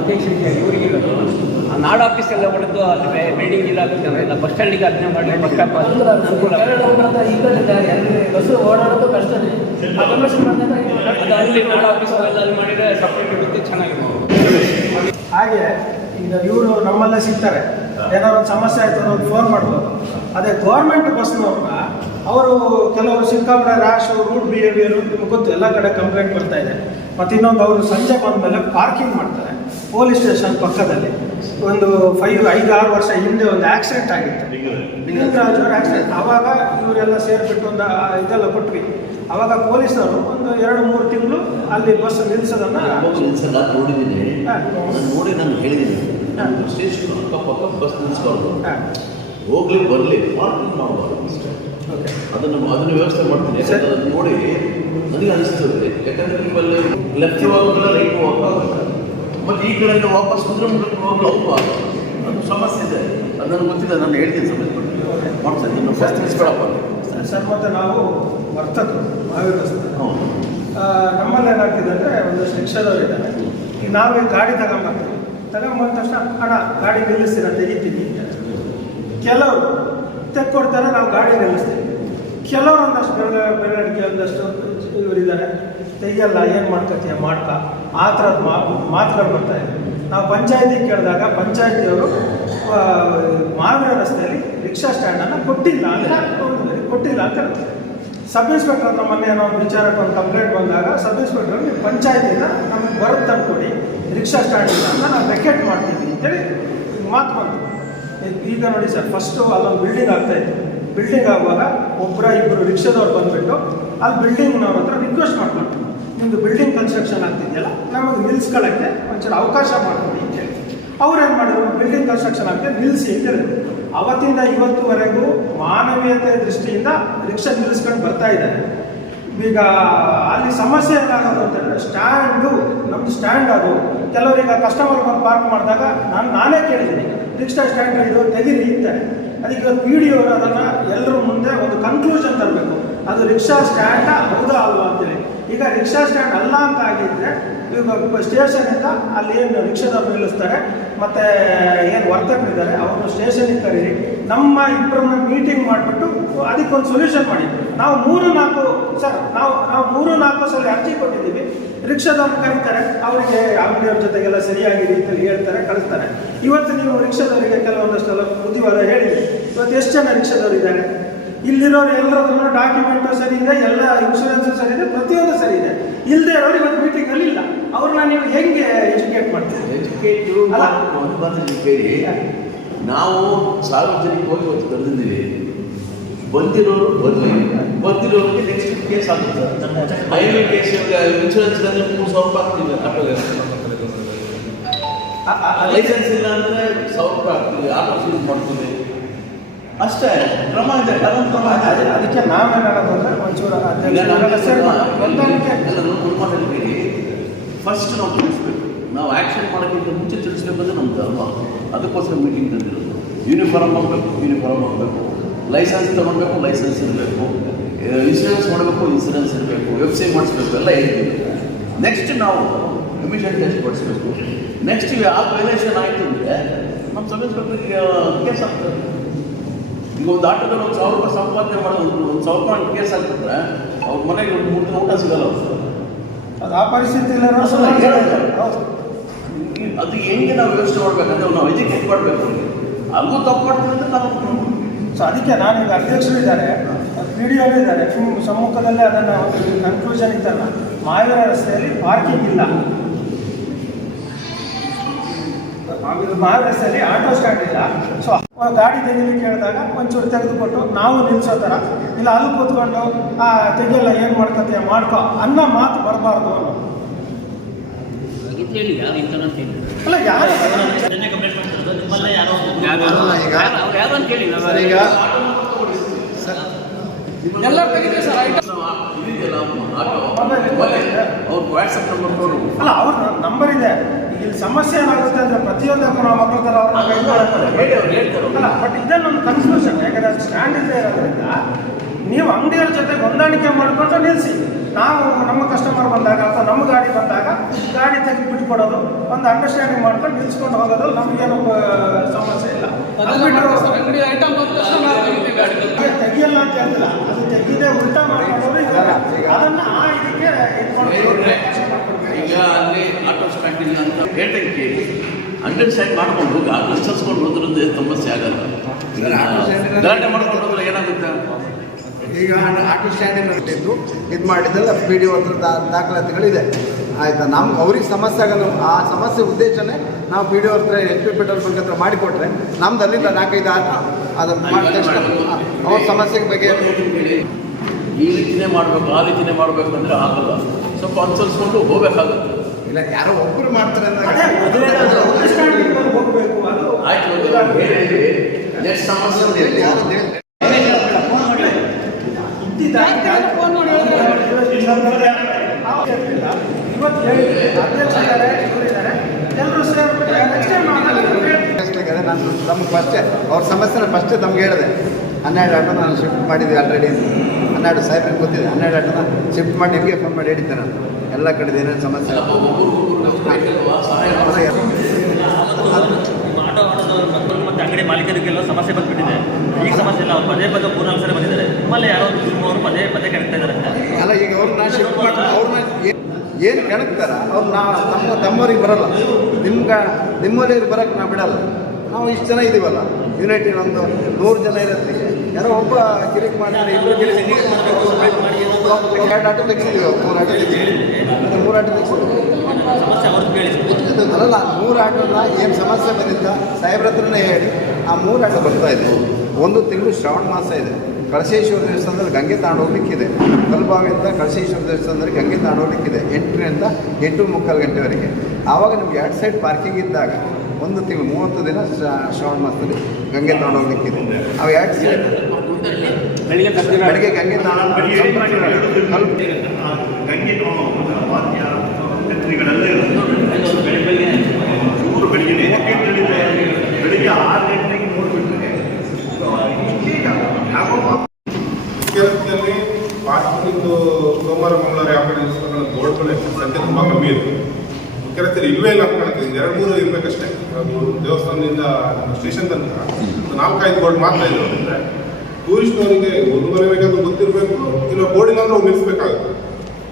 ಅಧ್ಯಕ್ಷರಿಗೆ ಇವರಿಗಿಲ್ಲ ನಾಡು ಆಫೀಸೆಲ್ಲ ಹೊಡೆದು ಅಲ್ಲಿ ಬಿಲ್ಡಿಂಗ್ ಇಲ್ಲ ಬಸ್ ಸ್ಟ್ಯಾಂಡಿಗೆ ಅದನ್ನೇ ಮಾಡಲಿ ಬಸ್ ಸ್ಟಾಪ್ ಅನುಕೂಲ. ಬಸ್ಸು ಓಡಾಡೋದು ಕಷ್ಟನೇ. ಅದು ಅಲ್ಲಿ ನಾಡು ಆಫೀಸಲ್ಲೆಲ್ಲ ಅಲ್ಲಿ ಮಾಡಿದರೆ ಸಪ್ರೇಟ್ ಇರುತ್ತೆ, ಚೆನ್ನಾಗಿರ್ಬೋದು. ಹಾಗೆ ಈಗ ಇವರು ನಮ್ಮಲ್ಲೇ ಸಿಗ್ತಾರೆ, ಏನಾದ್ರು ಒಂದು ಸಮಸ್ಯೆ ಆಯಿತು ಅನ್ನೋದು ಫೋನ್ ಮಾಡ್ಬೋದು. ಅದೇ ಗೌರ್ಮೆಂಟ್ ಬಸ್ನವ್ರನ್ನ ಅವರು ಕೆಲವರು ಸಿಕ್ಕಾಪಟ್ಟೆ ರ್ಯಾಶು, ರೂಟ್ ಬಿಹೇವಿಯರು ನಿಮ್ಗೆ ಗೊತ್ತು, ಎಲ್ಲ ಕಡೆ ಕಂಪ್ಲೇಂಟ್ ಬರ್ತಾ ಇದೆ. ಮತ್ತು ಇನ್ನೊಂದು ಅವರು ಸಂಜೆ ಬಂದಮೇಲೆ ಪಾರ್ಕಿಂಗ್ ಮಾಡ್ತಾರೆ ಪೊಲೀಸ್ ಸ್ಟೇಷನ್ ಪಕ್ಕದಲ್ಲಿ. ಒಂದು 5-6 ವರ್ಷ ಹಿಂದೆ ಒಂದು ಆಕ್ಸಿಡೆಂಟ್ ಆಗಿತ್ತು, ಲಿಂಗರಾಜ್ ಅವ್ರ ಆಕ್ಸಿಡೆಂಟ್. ಆವಾಗ ಇವರೆಲ್ಲ ಸೇರಿಬಿಟ್ಟು ಒಂದು ಇದೆಲ್ಲ ಕೊಟ್ವಿ. ಆವಾಗ ಪೊಲೀಸರು ಒಂದು 2-3 ತಿಂಗಳು ಅಲ್ಲಿ ಬಸ್ ನಿಲ್ಲಿಸೋದನ್ನು ನೋಡಿದ್ದೀನಿ. ನೋಡಿ ನಾನು ಹೇಳಿದ್ದೀನಿ, ಸ್ಟೇಷನ್ ಅಕ್ಕಪಕ್ಕ ಬಸ್ ನಿಲ್ಲಿಸ್ಬಾರ್ದು, ಹೋಗ್ಲಿ ಬರಲಿ ಪಾರ್ಕಿಂಗ್ ಮಾಡಬಾರ್ದು. ಅದನ್ನು ವ್ಯವಸ್ಥೆ ಮಾಡ್ತೀನಿ. ಯಾಕಂದ್ರೆ ಅದನ್ನು ನೋಡಿ ನನಗೆ ಅನಿಸ್ತದೆ, ಯಾಕಂದರೆ ನಿಮ್ಮಲ್ಲಿ ಲೆಫ್ಟ್ ಹೋಗೋದಿಲ್ಲ, ರೈಟ್ ಹೋಗೋಕ್ಕಾಗಲ್ಲ. ಮತ್ತು ಈ ಕಡೆಯಿಂದ ವಾಪಸ್ ಕುದುರೆಮುಖಕ್ಕೆ ಹೋಗಲು ಹೋಗಬಾರ್ದು. ಅದು ಸಮಸ್ಯೆ ಇದೆ. ಅದು ನನಗೆ ಗೊತ್ತಿಲ್ಲ, ನಾನು ಹೇಳ್ತೀನಿ ಸಮಸ್ಯೆ ಮಾಡ್ತೀನಿ. ಇನ್ನು ಬಸ್ ತಿಳಿಸ್ಬೇಡಪ್ಪ ಸರ್. ಮತ್ತು ನಾವು ವರ್ತಕರು ಮಹಾವೀರ ನಮ್ಮಲ್ಲಿ ಏನಾಗ್ತಿದೆ ಅಂದರೆ ಒಂದಷ್ಟು ರಿಕ್ಷಾದವ್ರು ಇದ್ದಾರೆ. ಈಗ ನಾವು ಗಾಡಿ ತಗೊಂಬಂದ ತಕ್ಷಣ ಹಣ ಗಾಡಿ ನಿಲ್ಲಿಸ್ತೀರ ತೆಗಿತೀವಿ. ಕೆಲವರು ತೆಕ್ಕೊಡ್ತಾರೆ, ನಾವು ಗಾಡಿ ನಿಲ್ಲಿಸ್ತೀವಿ. ಕೆಲವರು ಒಂದಷ್ಟು ಬೆರಳಿಗೆ ಒಂದಷ್ಟು ಇವರಿದ್ದಾರೆ, ತೆಗಿಯಲ್ಲ, ಏನು ಮಾಡ್ಕೊತೀಯ ಮಾಡ್ಕ, ಆ ಥರದ ಮಾತುಗಳು ಬರ್ತಾಯಿದೆ. ನಾವು ಪಂಚಾಯತಿಗೆ ಕೇಳಿದಾಗ ಪಂಚಾಯತಿಯವರು ಮಹಾವೀರ ರಸ್ತೆಯಲ್ಲಿ ರಿಕ್ಷಾ ಸ್ಟ್ಯಾಂಡನ್ನು ಕೊಟ್ಟಿಲ್ಲ ಅಂತ ಸಬ್ ಇನ್ಸ್ಪೆಕ್ಟರ್ ಹತ್ರ ಮೊನ್ನೆ ಏನೋ ಒಂದು ವಿಚಾರಕ್ಕೆ ಒಂದು ಕಂಪ್ಲೇಂಟ್ ಬಂದಾಗ ಸಬ್ ಇನ್ಸ್ಪೆಕ್ಟರ್ ನೀವು ಪಂಚಾಯತಿನ ನಮಗೆ ಬರೋದು ತಂದುಕೊಡಿ, ರಿಕ್ಷಾ ಸ್ಟ್ಯಾಂಡಿಂದ ಅಂತ ನಾವು ವೆಕೆಟ್ ಮಾಡ್ತೀವಿ ಅಂತೇಳಿ ಮಾತು ಬಂತು. ಈಗ ನೋಡಿ ಸರ್, ಫಸ್ಟು ಅಲ್ಲೊಂದು ಬಿಲ್ಡಿಂಗ್ ಆಗ್ತಾಯಿತ್ತು. ಬಿಲ್ಡಿಂಗ್ ಆಗುವಾಗ ಇಬ್ಬರು ರಿಕ್ಷಾದವ್ರು ಬಂದುಬಿಟ್ಟು ಅಲ್ಲಿ ಬಿಲ್ಡಿಂಗ್ನವ್ರ ಹತ್ರ ರಿಕ್ವೆಸ್ಟ್ ಮಾಡ್ಕೊಂಡು, ನಿಮ್ಮದು ಬಿಲ್ಡಿಂಗ್ ಕನ್ಸ್ಟ್ರಕ್ಷನ್ ಆಗ್ತಿದೆಯಲ್ಲ, ನಮಗೆ ನಿಲ್ಲಿಸ್ಕೊಳ್ಳೋಕ್ಕೆ ಒಂಚೂರು ಅವಕಾಶ ಮಾಡಿಕೊಡಿ ಅಂತೇಳಿ. ಅವ್ರೇನು ಮಾಡಿದ್ರು, ಬಿಲ್ಡಿಂಗ್ ಕನ್ಸ್ಟ್ರಕ್ಷನ್ ಆಗ್ತದೆ ನಿಲ್ಲಿಸಿ ಅಂತ ಹೇಳಿದ್ರು. ಅವತ್ತಿಂದ ಇವತ್ತುವರೆಗೂ ಮಾನವೀಯತೆ ದೃಷ್ಟಿಯಿಂದ ರಿಕ್ಷಾ ನಿಲ್ಲಿಸ್ಕೊಂಡು ಬರ್ತಾ ಇದ್ದಾರೆ. ಈಗ ಅಲ್ಲಿ ಸಮಸ್ಯೆ ಏನಾಗೋದು ಅಂತಂದರೆ ನಮ್ಮದು ಸ್ಟ್ಯಾಂಡ್ ಅದು. ಕೆಲವರೀಗ ಕಸ್ಟಮರ್ ಬಂದು ಪಾರ್ಕ್ ಮಾಡಿದಾಗ ನಾನೇ ಕೇಳಿದ್ದೀನಿ, ರಿಕ್ಷಾ ಸ್ಟ್ಯಾಂಡ್ ಇದು ತೆಗೀರಿ ಅಂತಾರೆ. ಅದಕ್ಕೆ ಇವತ್ತು ವಿಡಿಯೋ ಅದನ್ನು ಎಲ್ಲರ ಮುಂದೆ ಒಂದು ಕನ್ಕ್ಲೂಷನ್ ತರಬೇಕು, ಅದು ರಿಕ್ಷಾ ಸ್ಟ್ಯಾಂಡ ಹೌದಾ ಅಲ್ವಾ ಅಂತೇಳಿ. ಈಗ ರಿಕ್ಷಾ ಸ್ಟ್ಯಾಂಡ್ ಅಲ್ಲ ಅಂತ ಆಗಿದ್ದರೆ ಈಗ ಸ್ಟೇಷನಿಂದ ಅಲ್ಲಿ ಏನು ರಿಕ್ಷಾದವ್ರು ನಿಲ್ಲಿಸ್ತಾರೆ, ಮತ್ತು ಏನು ವರ್ತಕರಿದ್ದಾರೆ ಅವ್ರನ್ನ ಸ್ಟೇಷನಿಗೆ ಕರೀರಿ, ನಮ್ಮ ಇಬ್ಬರನ್ನ ಮೀಟಿಂಗ್ ಮಾಡಿಬಿಟ್ಟು ಅದಕ್ಕೊಂದು ಸೊಲ್ಯೂಷನ್ ಮಾಡಿ. ನಾವು 3-4 ಸಲ ಅರ್ಜಿ ಕೊಟ್ಟಿದ್ದೀವಿ. ರಿಕ್ಷಾದವ್ರನ್ನ ಕರೀತಾರೆ, ಅವರಿಗೆ ಅಂಗಡಿಯವ್ರ ಜೊತೆಗೆಲ್ಲ ಸರಿಯಾಗಿ ರೀತಿಯಲ್ಲಿ ಹೇಳ್ತಾರೆ, ಕಳಿಸ್ತಾರೆ. ಇವತ್ತು ನೀವು ರಿಕ್ಷಾದವರಿಗೆ ಕೆಲವೊಂದಷ್ಟೆಲ್ಲ ಬುದ್ಧಿವಾದ ಹೇಳಿದೆ. ಇವತ್ತು ಎಷ್ಟು ಜನ ರಿಕ್ಷಾದವ್ರು ಇದ್ದಾರೆ? ಇಲ್ಲಿರೋರು ಎಲ್ಲರದ್ದು ಡಾಕ್ಯುಮೆಂಟು ಸರಿ ಇದೆ, ಎಲ್ಲ ಇನ್ಶೂರೆನ್ಸು ಸರಿ ಇದೆ, ಪ್ರತಿಯೊಂದು ಸರಿ ಇದೆ. ಇಲ್ಲದೆ ಇರೋರು ಇವತ್ತು ಮೀಟಿಂಗಲ್ಲಿ ಇಲ್ಲ. ಅವ್ರನ್ನ ನೀವು ಹೆಂಗೆ ಎಜುಕೇಟ್ ಮಾಡ್ತೀರಿ? ಕೇಳಿ ನಾವು ಸಾರ್ವಜನಿಕವಾಗಿ ಇವತ್ತು ಕರೆದಿದ್ದೀವಿ. ಬಂದಿರೋರು ಬರಲಿ, ಬಂದಿರೋರಿಗೆ ನೆಕ್ಸ್ಟ್ ಕೇಸ್ ಆಗುತ್ತೆ. ಹೈವೇ ಕೇಸ್ ಇನ್ಶೂರೆನ್ಸ್ 3,000 ರೂಪಾಯಿ ಆಗ್ತಿದೆ ಆಟೋಗೆ. ಲೈಸೆನ್ಸ್ ಇಲ್ಲ ಅಂದರೆ 1,000 ರೂಪಾಯಿ ಆಗ್ತೀವಿ, ಆಟೋ ಸೀಸ್ ಮಾಡ್ತೀವಿ. ಅಷ್ಟೇ ಕ್ರಮ ಇದೆ, ಕಾನೂನು ಕ್ರಮ ಇದೆ. ಅದಕ್ಕೆ ನಾವೇನು ಹೇಳೋದು ಅಂದರೆ ಒಂಚೂರು ಫಸ್ಟ್ ನಾವು ತಿಳಿಸ್ಬೇಕು. ನಾವು ಆ್ಯಕ್ಷನ್ ಮಾಡೋಕ್ಕಿಂತ ಮುಂಚೆ ತಿಳಿಸ್ಬೇಕಂದ್ರೆ ನಮ್ಮ ಧರ್ಮ. ಅದಕ್ಕೋಸ್ಕರ ಮೀಟಿಂಗ್ ತಂದಿರೋದು. ಯೂನಿಫಾರ್ಮ್ ಆಗಬೇಕು, ಲೈಸೆನ್ಸ್ ತೊಗೊಳ್ಬೇಕು, ಲೈಸೆನ್ಸ್ ಇರಬೇಕು, ಇನ್ಸೂರೆನ್ಸ್ ಮಾಡಬೇಕು, ಇನ್ಸೂರೆನ್ಸ್ ಇರಬೇಕು, ವೆಬ್ಸೈಟ್ ಮಾಡಿಸ್ಬೇಕು, ಎಲ್ಲ ಹೇಳ್ತೀವಿ. ನೆಕ್ಸ್ಟ್ ನಾವು ಎಮಿಷನ್ ಟೆಸ್ಟ್ ಮಾಡಿಸ್ಬೇಕು. ನೆಕ್ಸ್ಟ್ ಆ ವೈಲೇಷನ್ ಆಯಿತು ಅಂದರೆ ನಮ್ಮ ಸಬ್ ಇನ್ಸ್ಪೆಕ್ಟರ್ಗೆ ಕೇಸ್ ಆಗ್ತದೆ. ಈಗ ಒಂದು ಆಟೋದಲ್ಲಿ 1,000 ರೂಪಾಯಿ ಸಂಪಾದನೆ ಮಾಡೋದು, 1,000 ರೂಪಾಯಿ ಕೇಸ್ ಆಗ್ತದೆ, ಅವ್ರ ಮನೆಗೆ ಊಟ ಸಿಗಲ್ಲ. ಅದು ಆ ಪರಿಸ್ಥಿತಿ ಅದು ಹೆಂಗೆ ನಾವು ವ್ಯವಸ್ಥೆ ಮಾಡಬೇಕಂದ್ರೆ ನಾವು ಎಜುಕೇಟ್ ಮಾಡಬೇಕು. ಅಲ್ಲೂ ತಪ್ಪು ಮಾಡ್ತೀವಿ ಅಂದರೆ ನಾವು ಸೊ ಅದಕ್ಕೆ ನಾನೀಗ ಅಧ್ಯಕ್ಷರು ಇದ್ದಾರೆ, ಪಿ ಡಿ ಒ ಇದ್ದಾರೆ, ಸಮ್ಮುಖದಲ್ಲೇ ಅದನ್ನು ಕನ್ಕ್ಲೂಷನ್ ಇತ್ತಲ್ಲ, ಮಾಯವರ ರಸ್ತೆಯಲ್ಲಿ ಪಾರ್ಕಿಂಗ್ ಇಲ್ಲ, ಮಾಯವ ರಸ್ತೆಯಲ್ಲಿ ಆಟೋ ಸ್ಟ್ಯಾಂಡ್ ಇಲ್ಲ. ಸೊ ಗಾಡಿ ತೆಗಿಲಿಕ್ಕೆ ಹೇಳಿದಾಗ ಒಂಚೂರು ತೆಗೆದುಕೊಟ್ಟು ನಾವು ನಿಲ್ಲಿಸೋ ಥರ, ಇಲ್ಲ ಅಲ್ಲಿ ಕೂತ್ಕೊಂಡು ತೆಗಿಯಲ್ಲ ಏನು ಮಾಡ್ಕೊತೀಯ ಮಾಡ್ಕೊ ಅನ್ನೋ ಮಾತು ಬರಬಾರ್ದು ಅನ್ನೋ. ಅಲ್ಲ ಯಾರು ಎಲ್ಲರೂ ತೆಗಿದ್ರೆ ಸರ್ ಅವ್ರ ವಾಟ್ಸಪ್ ನಂಬರ್ ಕೊಡು. ಅಲ್ಲ ಅವ್ರ ನಂಬರ್ ಇದೆ. ಇಲ್ಲಿ ಸಮಸ್ಯೆ ಏನಾಗುತ್ತೆ ಅಂದರೆ ಪ್ರತಿಯೊಂದಕ್ಕೂ ನಾವು ಮಕ್ಕಳ ಥರ ಅಲ್ಲ, ಬಟ್ ಇದನ್ನೊಂದು ಕನ್ಫ್ಯೂಷನ್. ಯಾಕಂದರೆ ಅದು ಸ್ಟ್ಯಾಂಡ್ ಇಲ್ಲದೆ ಇರೋದ್ರಿಂದ ನೀವು ಅಂಗಡಿಯವ್ರ ಜೊತೆ ಹೊಂದಾಣಿಕೆ ಮಾಡಿಕೊಂಡು ನಿಲ್ಲಿಸಿ. ನಾವು ನಮ್ಮ ಕಸ್ಟಮರ್ ಬಂದಾಗ ಅಥವಾ ನಮ್ಮ ಗಾಡಿ ಬಂದಾಗ ಗಾಡಿ ತೆಗೆದು ಬಿಟ್ಕೊಡೋದು, ಒಂದು ಅಂಡರ್ಸ್ಟ್ಯಾಂಡಿಂಗ್ ಮಾಡ್ಕೊಂಡು ನಿಲ್ಸ್ಕೊಂಡು ಹೋಗೋದು, ನಮಗೇನು ಸಮಸ್ಯೆ ಇಲ್ಲ. ಅಂಗಡಿ ಐಟಮ್ ತೆಗಿಯಲ್ಲ ಅಂತ ಹೇಳ್ತಿಲ್ಲ, ಅದು ತೆಗಿದೆ ಉಲ್ಟಾ ಮಾಡ್ಕೊಂಡವರು ಇದ್ದಾರೆ. ಅದನ್ನು ಇದಕ್ಕೆ ಇಟ್ಕೊಂಡು ಈಗ ಅಲ್ಲಿ ಆಟೋ ಸ್ಟ್ಯಾಂಡ್ ಇಲ್ಲ ಅಂತ ಹೇಳ್ದಂಗೆ ಕೇಳಿ ಅಂಡರ್ಸ್ಟ್ಯಾಂಡ್ ಮಾಡ್ಕೊಂಡು ಹೋಗಿ ಆಟೋ ಕಸ್ಕೊಂಡು ಹೋದ್ರಿಂದ ಸಮಸ್ಯೆ ಆಗಲ್ಲ. ಗಲಾಟೆ ಮಾಡ್ಕೊಂಡು ಹೋದ್ರೆ ಏನಾಗುತ್ತೆ? ಈಗ ಆಟೋ ಸ್ಟ್ಯಾಂಡಿನ ಇದು ಮಾಡಿದ್ದೆಲ್ಲ ಪಿ ಡಿ ಒ ಹತ್ರ ದಾಖಲಾತಿಗಳಿದೆ, ಆಯಿತಾ? ನಮ್ಗೆ ಅವ್ರಿಗೆ ಸಮಸ್ಯೆ ಆಗಲ್ಲ. ಆ ಸಮಸ್ಯೆ ಉದ್ದೇಶನೇ ನಾವು ಪಿ ಡಿ ಒ ಹತ್ರ ಎಚ್ ಪಿ ಪೆಟ್ರೋಲ್ ಬಂಕ್ ಹತ್ರ ಮಾಡಿಕೊಟ್ರೆ ನಮ್ದು ಅಲ್ಲಿಂದ 4-5 ಆಟ ಅದನ್ನು ಮಾಡಿದ ತಕ್ಷಣ ಅವ್ರ ಸಮಸ್ಯೆಗೆ ಬಗ್ಗೆ ಈ ರೀತಿನೇ ಮಾಡಬೇಕು, ಆ ರೀತಿನೇ ಮಾಡಬೇಕು ಅಂದರೆ ಆಗಲ್ಲ. ಸ್ವಲ್ಪ ಅನುಸರಿಸ್ಕೊಂಡು ಹೋಗಬೇಕಾಗುತ್ತೆ. ಇಲ್ಲ, ಯಾರೋ ಒಬ್ಬರು ಮಾಡ್ತಾರೆ ಹೋಗಬೇಕು. ಅದು ಆಯ್ತು, ಹೇಳಿದ್ವಿ. ನೆಕ್ಸ್ಟ್ ಸಮಸ್ಯೆ ಫೋನ್ ಮಾಡಿ ಇವತ್ತು ಹೇಳಿದ್ರೆ ಅಧ್ಯಕ್ಷರಿದ್ದಾರೆ, ಇವರಿದ್ದಾರೆ, ಎಲ್ಲರೂ ನಾನು ನಮ್ಗೆ ಫಸ್ಟೇ ಅವ್ರ ಸಮಸ್ಯೆನ ಫಸ್ಟೇ ನಮ್ಗೆ ಹೇಳಿದೆ. 12 ಆಟೋ ನಾನು ಶಿಫ್ಟ್ ಮಾಡಿದ್ದೆ ಆಲ್ರೆಡಿ. 12 ಸಾಹೇಬ್ರಿಗೆ ಗೊತ್ತಿದೆ. 12 ಆಟೋನ ಶಿಫ್ಟ್ ಮಾಡಿ ನಿಮಗೆ ಫೋನ್ ಮಾಡಿ ಹೇಳಿದ್ದೆ ನಾನು, ಎಲ್ಲ ಕಡೆದು ಏನೇನು ಸಮಸ್ಯೆ. ಮತ್ತೆ ಅಂಗಡಿ ಮಾಲೀಕರಿಗೆಲ್ಲ ಸಮಸ್ಯೆ ಬಂದ್ಬಿಟ್ಟಿದೆ. ಈಗ ಸಮಸ್ಯೆ ಇಲ್ಲ, ಅವ್ರು ಪದೇ ಪೂರ್ಣಾಂಶರೇ ಬಂದಿದ್ದಾರೆ. ನಿಮ್ಮಲ್ಲಿ ಯಾರೋ ಅವರು ಪದೇ ಕೆಣಕ್ತಾ ಇದ್ದಾರೆ. ಅಲ್ಲ, ಈಗ ಅವ್ರನ್ನ ಶಿಫ್ಟ್ ಮಾಡಿ ಅವ್ರನ್ನ ಏನು ಕೆಣಕ್ತಾರ ಅವ್ರು ತಮ್ಮವ್ರಿಗೆ ಬರಲ್ಲ, ನಿಮ್ಮಲ್ಲಿ ಬರೋಕ್ಕೆ ನಾವು ಬಿಡಲ್ಲ. ನಾವು ಇಷ್ಟು ಜನ ಇದ್ದೀವಲ್ಲ, ಯುನೈಟೆಡ್ ಒಂದು 100 ಜನ ಇರುತ್ತೆ. ಯಾರೋ ಒಬ್ಬ ಕಿರಿಕ್ ಮಾಡಿದ್ರೆ 2 ಆಟೋ ತೆಗೆಸಿದ್ದೀವಿ, 3 ಆಟೋ ತೆಗೆಸಿದ್ದೀವಿ, 3 ಆಟೋ ತೆಗೆಸಿದ್ದೀವಿ. ಅಲ್ಲ, 3 ಆಟೋನ ಏನು ಸಮಸ್ಯೆ ಬಂದಿದ್ದ ಸಾಹೇಬ್ರ ಹತ್ರನೇ ಹೇಳಿ ಆ 3 ಆಟೋ ಬರ್ತಾ ಇದೆ. 1 ತಿಂಗಳು ಶ್ರಾವಣ ಮಾಸ ಇದೆ. ಕಳಸೇಶ್ವರ ದೇವಸ್ಥಾನದಲ್ಲಿ ಗಂಗೆ ತಗೊಂಡೋಗ್ಲಿಕ್ಕಿದೆ. ಕಲ್ಬಾವಿಯಿಂದ ಕಳಸೇಶ್ವರ ದೇವಸ್ಥಾನದಲ್ಲಿ ಗಂಗೆ ತಗೊಂಡೋಗ್ಲಿಕ್ಕಿದೆ 8ರಿಂದ 8:45 ಗಂಟೆವರೆಗೆ. ಆವಾಗ ನಿಮ್ಗೆ 2 ಸೈಡ್ ಪಾರ್ಕಿಂಗ್ ಇದ್ದಾಗ 1 ತಿಂಗಳು 30 ದಿನ ಶ್ರಾವಣ ಮಾಸದಲ್ಲಿ ಗಂಗೆ ತಗೊಂಡೋಗ್ಲಿಕ್ಕಿದೆ. ಅವು 2 ಸೈಡ್ ಬೆಳಿಗ್ಗೆ ಗಂಗೆ ಗಂಗೆ ವಾದ್ಯ ಛತ್ರಿಗಳೆಲ್ಲ ಇರುತ್ತೆ. ಬೆಳಿಗ್ಗೆ 6 ಗಂಟೆಗೆ ನೋಡ್ಬಿಟ್ರೆ ಮುಖ್ಯರಸ್ತೆಯಲ್ಲಿ ಪಾರ್ಕಿಂಗ್ ಸೋಮವಾರ ಮಂಗಳವಾರ ವ್ಯಾಪಾರ ಬೋರ್ಡ್ಗಳ ಸಂಖ್ಯೆ ತುಂಬ ಕಮ್ಮಿ ಇದೆ. ಮುಖ್ಯರಸ್ತೆಯಲ್ಲಿ ಇಲ್ಲವೇ ಇಲ್ಲ ಕಾಣುತ್ತೆ. 2-3 ಇರಬೇಕಷ್ಟೇ. ದೇವಸ್ಥಾನದಿಂದ ಸ್ಟೇಷನ್ ತನಕ 4-5 ಬೋರ್ಡ್ ಮಾತ್ರ ಇದೆ. ಅಂದರೆ ಟೂರಿಸ್ಟ್ನವರಿಗೆ ಬೇಕಾದ್ರೂ ಗೊತ್ತಿರಬೇಕು, ಇಲ್ಲ ಬೋರ್ಡ್ ಇಲ್ಲ ಅಂದ್ರೆ ಅವ್ರು ನಿಲ್ಲಿಸ್ಬೇಕಾಗುತ್ತೆ.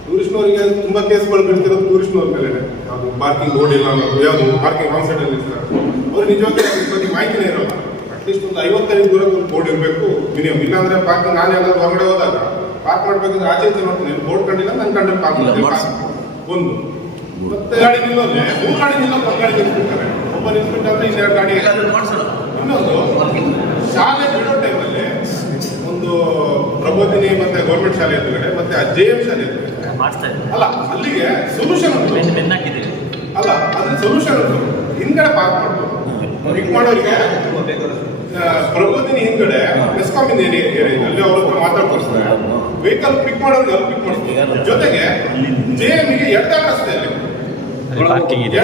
ಟೂರಿಸ್ಟ್ನವರಿಗೆ ತುಂಬ ಕೇಸ್ಗಳು ಬೀಳ್ತಿರೋದು ಟೂರಿಸ್ಟ್ನವ್ರ ಮೇಲೆ. ಯಾವುದು ಪಾರ್ಕಿಂಗ್ ಬೋರ್ಡ್ ಇಲ್ಲ ಅನ್ನೋದು, ಯಾವುದು ಪಾರ್ಕಿಂಗ್ ರಾಂಗ್ ಸೈಡಲ್ಲಿ ನಿಲ್ಲಿಸ್ತಾರೆ. ಅವ್ರಿಗೆ ನಿಜವಾಗಿ ಅದ್ರ ಬಗ್ಗೆ ಮಾಹಿತಿನೇ ಇರೋಲ್ಲ. ಅಟ್ಲೀಸ್ಟ್ ಒಂದು 55 ದೂರ ಒಂದು ಬೋರ್ಡ್ ಇರಬೇಕು ಮಿನಿಮಮ್. ಇಲ್ಲಾಂದ್ರೆ ಪಾರ್ಕಿಂಗ್ ನಾನು ಯಾವ್ದಾದ್ರು ಹೊರಗಡೆ ಹೋದಾಗ ಪಾರ್ಕ್ ಮಾಡ್ಬೇಕಂದ್ರೆ ಆಚೆ ನೋಡ್ತೀನಿ, ಬೋರ್ಡ್ ಕಂಡಿಲ್ಲ, ನನ್ನ ಕಂಡ್ರೆ ಪಾರ್ಕ್ ಒಂದು. ಮತ್ತೆ ಗಾಡಿ ನಿಲ್ಲೋದ್ರೆ 3 ಗಾಡಿ ನಿಲ್ಲೋ 1 ಗಾಡಿ ನಿಲ್ಸ್ಬಿಡ್ತಾರೆ. ಒಬ್ಬ ನಿಲ್ಸ್ಬಿಟ್ಟಾದ್ರೆ 2 ಗಾಡಿ ಮಾಡಿಸೋಣ. ಇನ್ನೊಂದು ಶಾಲೆ ಬಿಡೋ ಟೈಮಲ್ಲಿ ಒಂದು ಪ್ರಬೋಧಿನಿ ಮತ್ತೆ ಗೌರ್ಮೆಂಟ್ ಶಾಲೆ ಎದುರುಗಡೆ ಮತ್ತೆ JM ಶಾಲೆ ಎದುರುಗಡೆ ಮಾಡಿಸ್ತಾ ಇದ್ದೀವಿ. ಅಲ್ಲ ಅಲ್ಲಿಗೆ ಸೊಲ್ಯೂಷನ್ ಉಂಟು. ಬೆನ್ನು ಹಾಕಿದ್ದೀವಿ. ಅಲ್ಲ ಅದ್ರ ಸೊಲ್ಯೂಷನ್ ಉಂಟು. ಹಿಂದ್ಗಡೆ ಪಾರ್ಕ್ ಮಾಡ್ಬೋದು. ಪಿಕ್ ಮಾಡೋರಿಗೆ ಪ್ರಬೋಧಿನಿ ಹಿಂದ್ಗಡೆ ಮೆಸ್ಕಾಮಿಂದ ಏರಿಯಾ ಇದೆ, ಅಲ್ಲಿ ಅವ್ರ ಹತ್ರ ಮಾತಾಡ್ಕೊಳ್ತಾರೆ. ವೆಹಿಕಲ್ ಪಿಕ್ ಮಾಡೋರಿಗೆ ಅಲ್ಲಿ ಪಿಕ್ ಮಾಡ್ತಾರೆ. ಜೊತೆಗೆ JMಗೆ ಎಡದಾಟ ರಸ್ತೆಯಲ್ಲಿ ಪಾರ್ಕಿಂಗ್ ಇದೆ.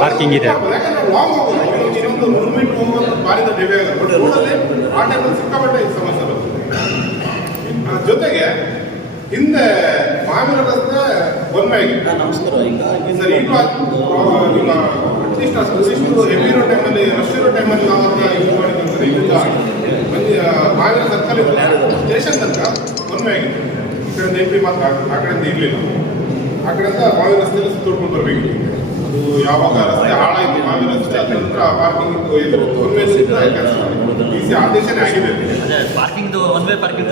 ಪಾರ್ಕಿಂಗ್ ಇದೆ. ಯಾಕಂದ್ರೆ ಲಾಂಗ್ ಹೋಗೋದು ಇನ್ನೊಂದು 100 ಮೀಟರ್ ಹೋಗೋದು ಬಾರಿದ ಡಿವೇ ಆಗುತ್ತೆ. ಬಟ್ ರೋಡಲ್ಲಿ ಆ ಟೈಮಲ್ಲಿ ಸಿಕ್ಕಾಪಟ್ಟೆ ಸಮಸ್ಯೆ ಬರ್ತದೆ. ಜೊತೆಗೆ ಹಿಂದೆ ಮಾವಿನ ರಸ್ತೆ ಒಂದಾಗಿ ಸರಿ ಈಗ ಅಟ್ಲೀಸ್ಟ್ ಹೆವಿ ಇರೋ ಟೈಮಲ್ಲಿ ರಶ್ ಇರೋ ಟೈಮಲ್ಲಿ ನಾವು ಅದನ್ನ ಯೂಸ್ ಮಾಡಿದ್ದೀವಿ. ಈಗ ಮಾವಿನ ಸರ್ಕಲ್ ಸ್ಟೇಷನ್ ತನಕ ಒಂದೇ ಆಗಿತ್ತು. ಈ ಕಡೆಯಿಂದ ಎಂಟ್ರಿ ಮಾತ್ರ ಆ ಕಡೆಯಿಂದ ಇರಲಿಲ್ಲ. ಆ ಕಡೆಯಿಂದ ಮಾವಿನ ರಸ್ತೆಯಲ್ಲಿ ಸುತ್ತೋಡ್ಕೊಂಡು ಬರಬೇಕಿತ್ತು. ಅದು ಯಾವಾಗ ರಸ್ತೆ ಹಾಳಾಯಿತು ಮಾವಿನ ರಸ್ತೆ ಅದ ನಂತರ ಪಾರ್ಕಿಂಗ್ ಒಂದೇ ಈಸಿ ಆದೇಶನೇ ಆಗಿದೆ. ಅದೇ ಪಾರ್ಕಿಂಗ್ದು ಒನ್ ವೇ ಪಾರ್ಕಿಂಗ್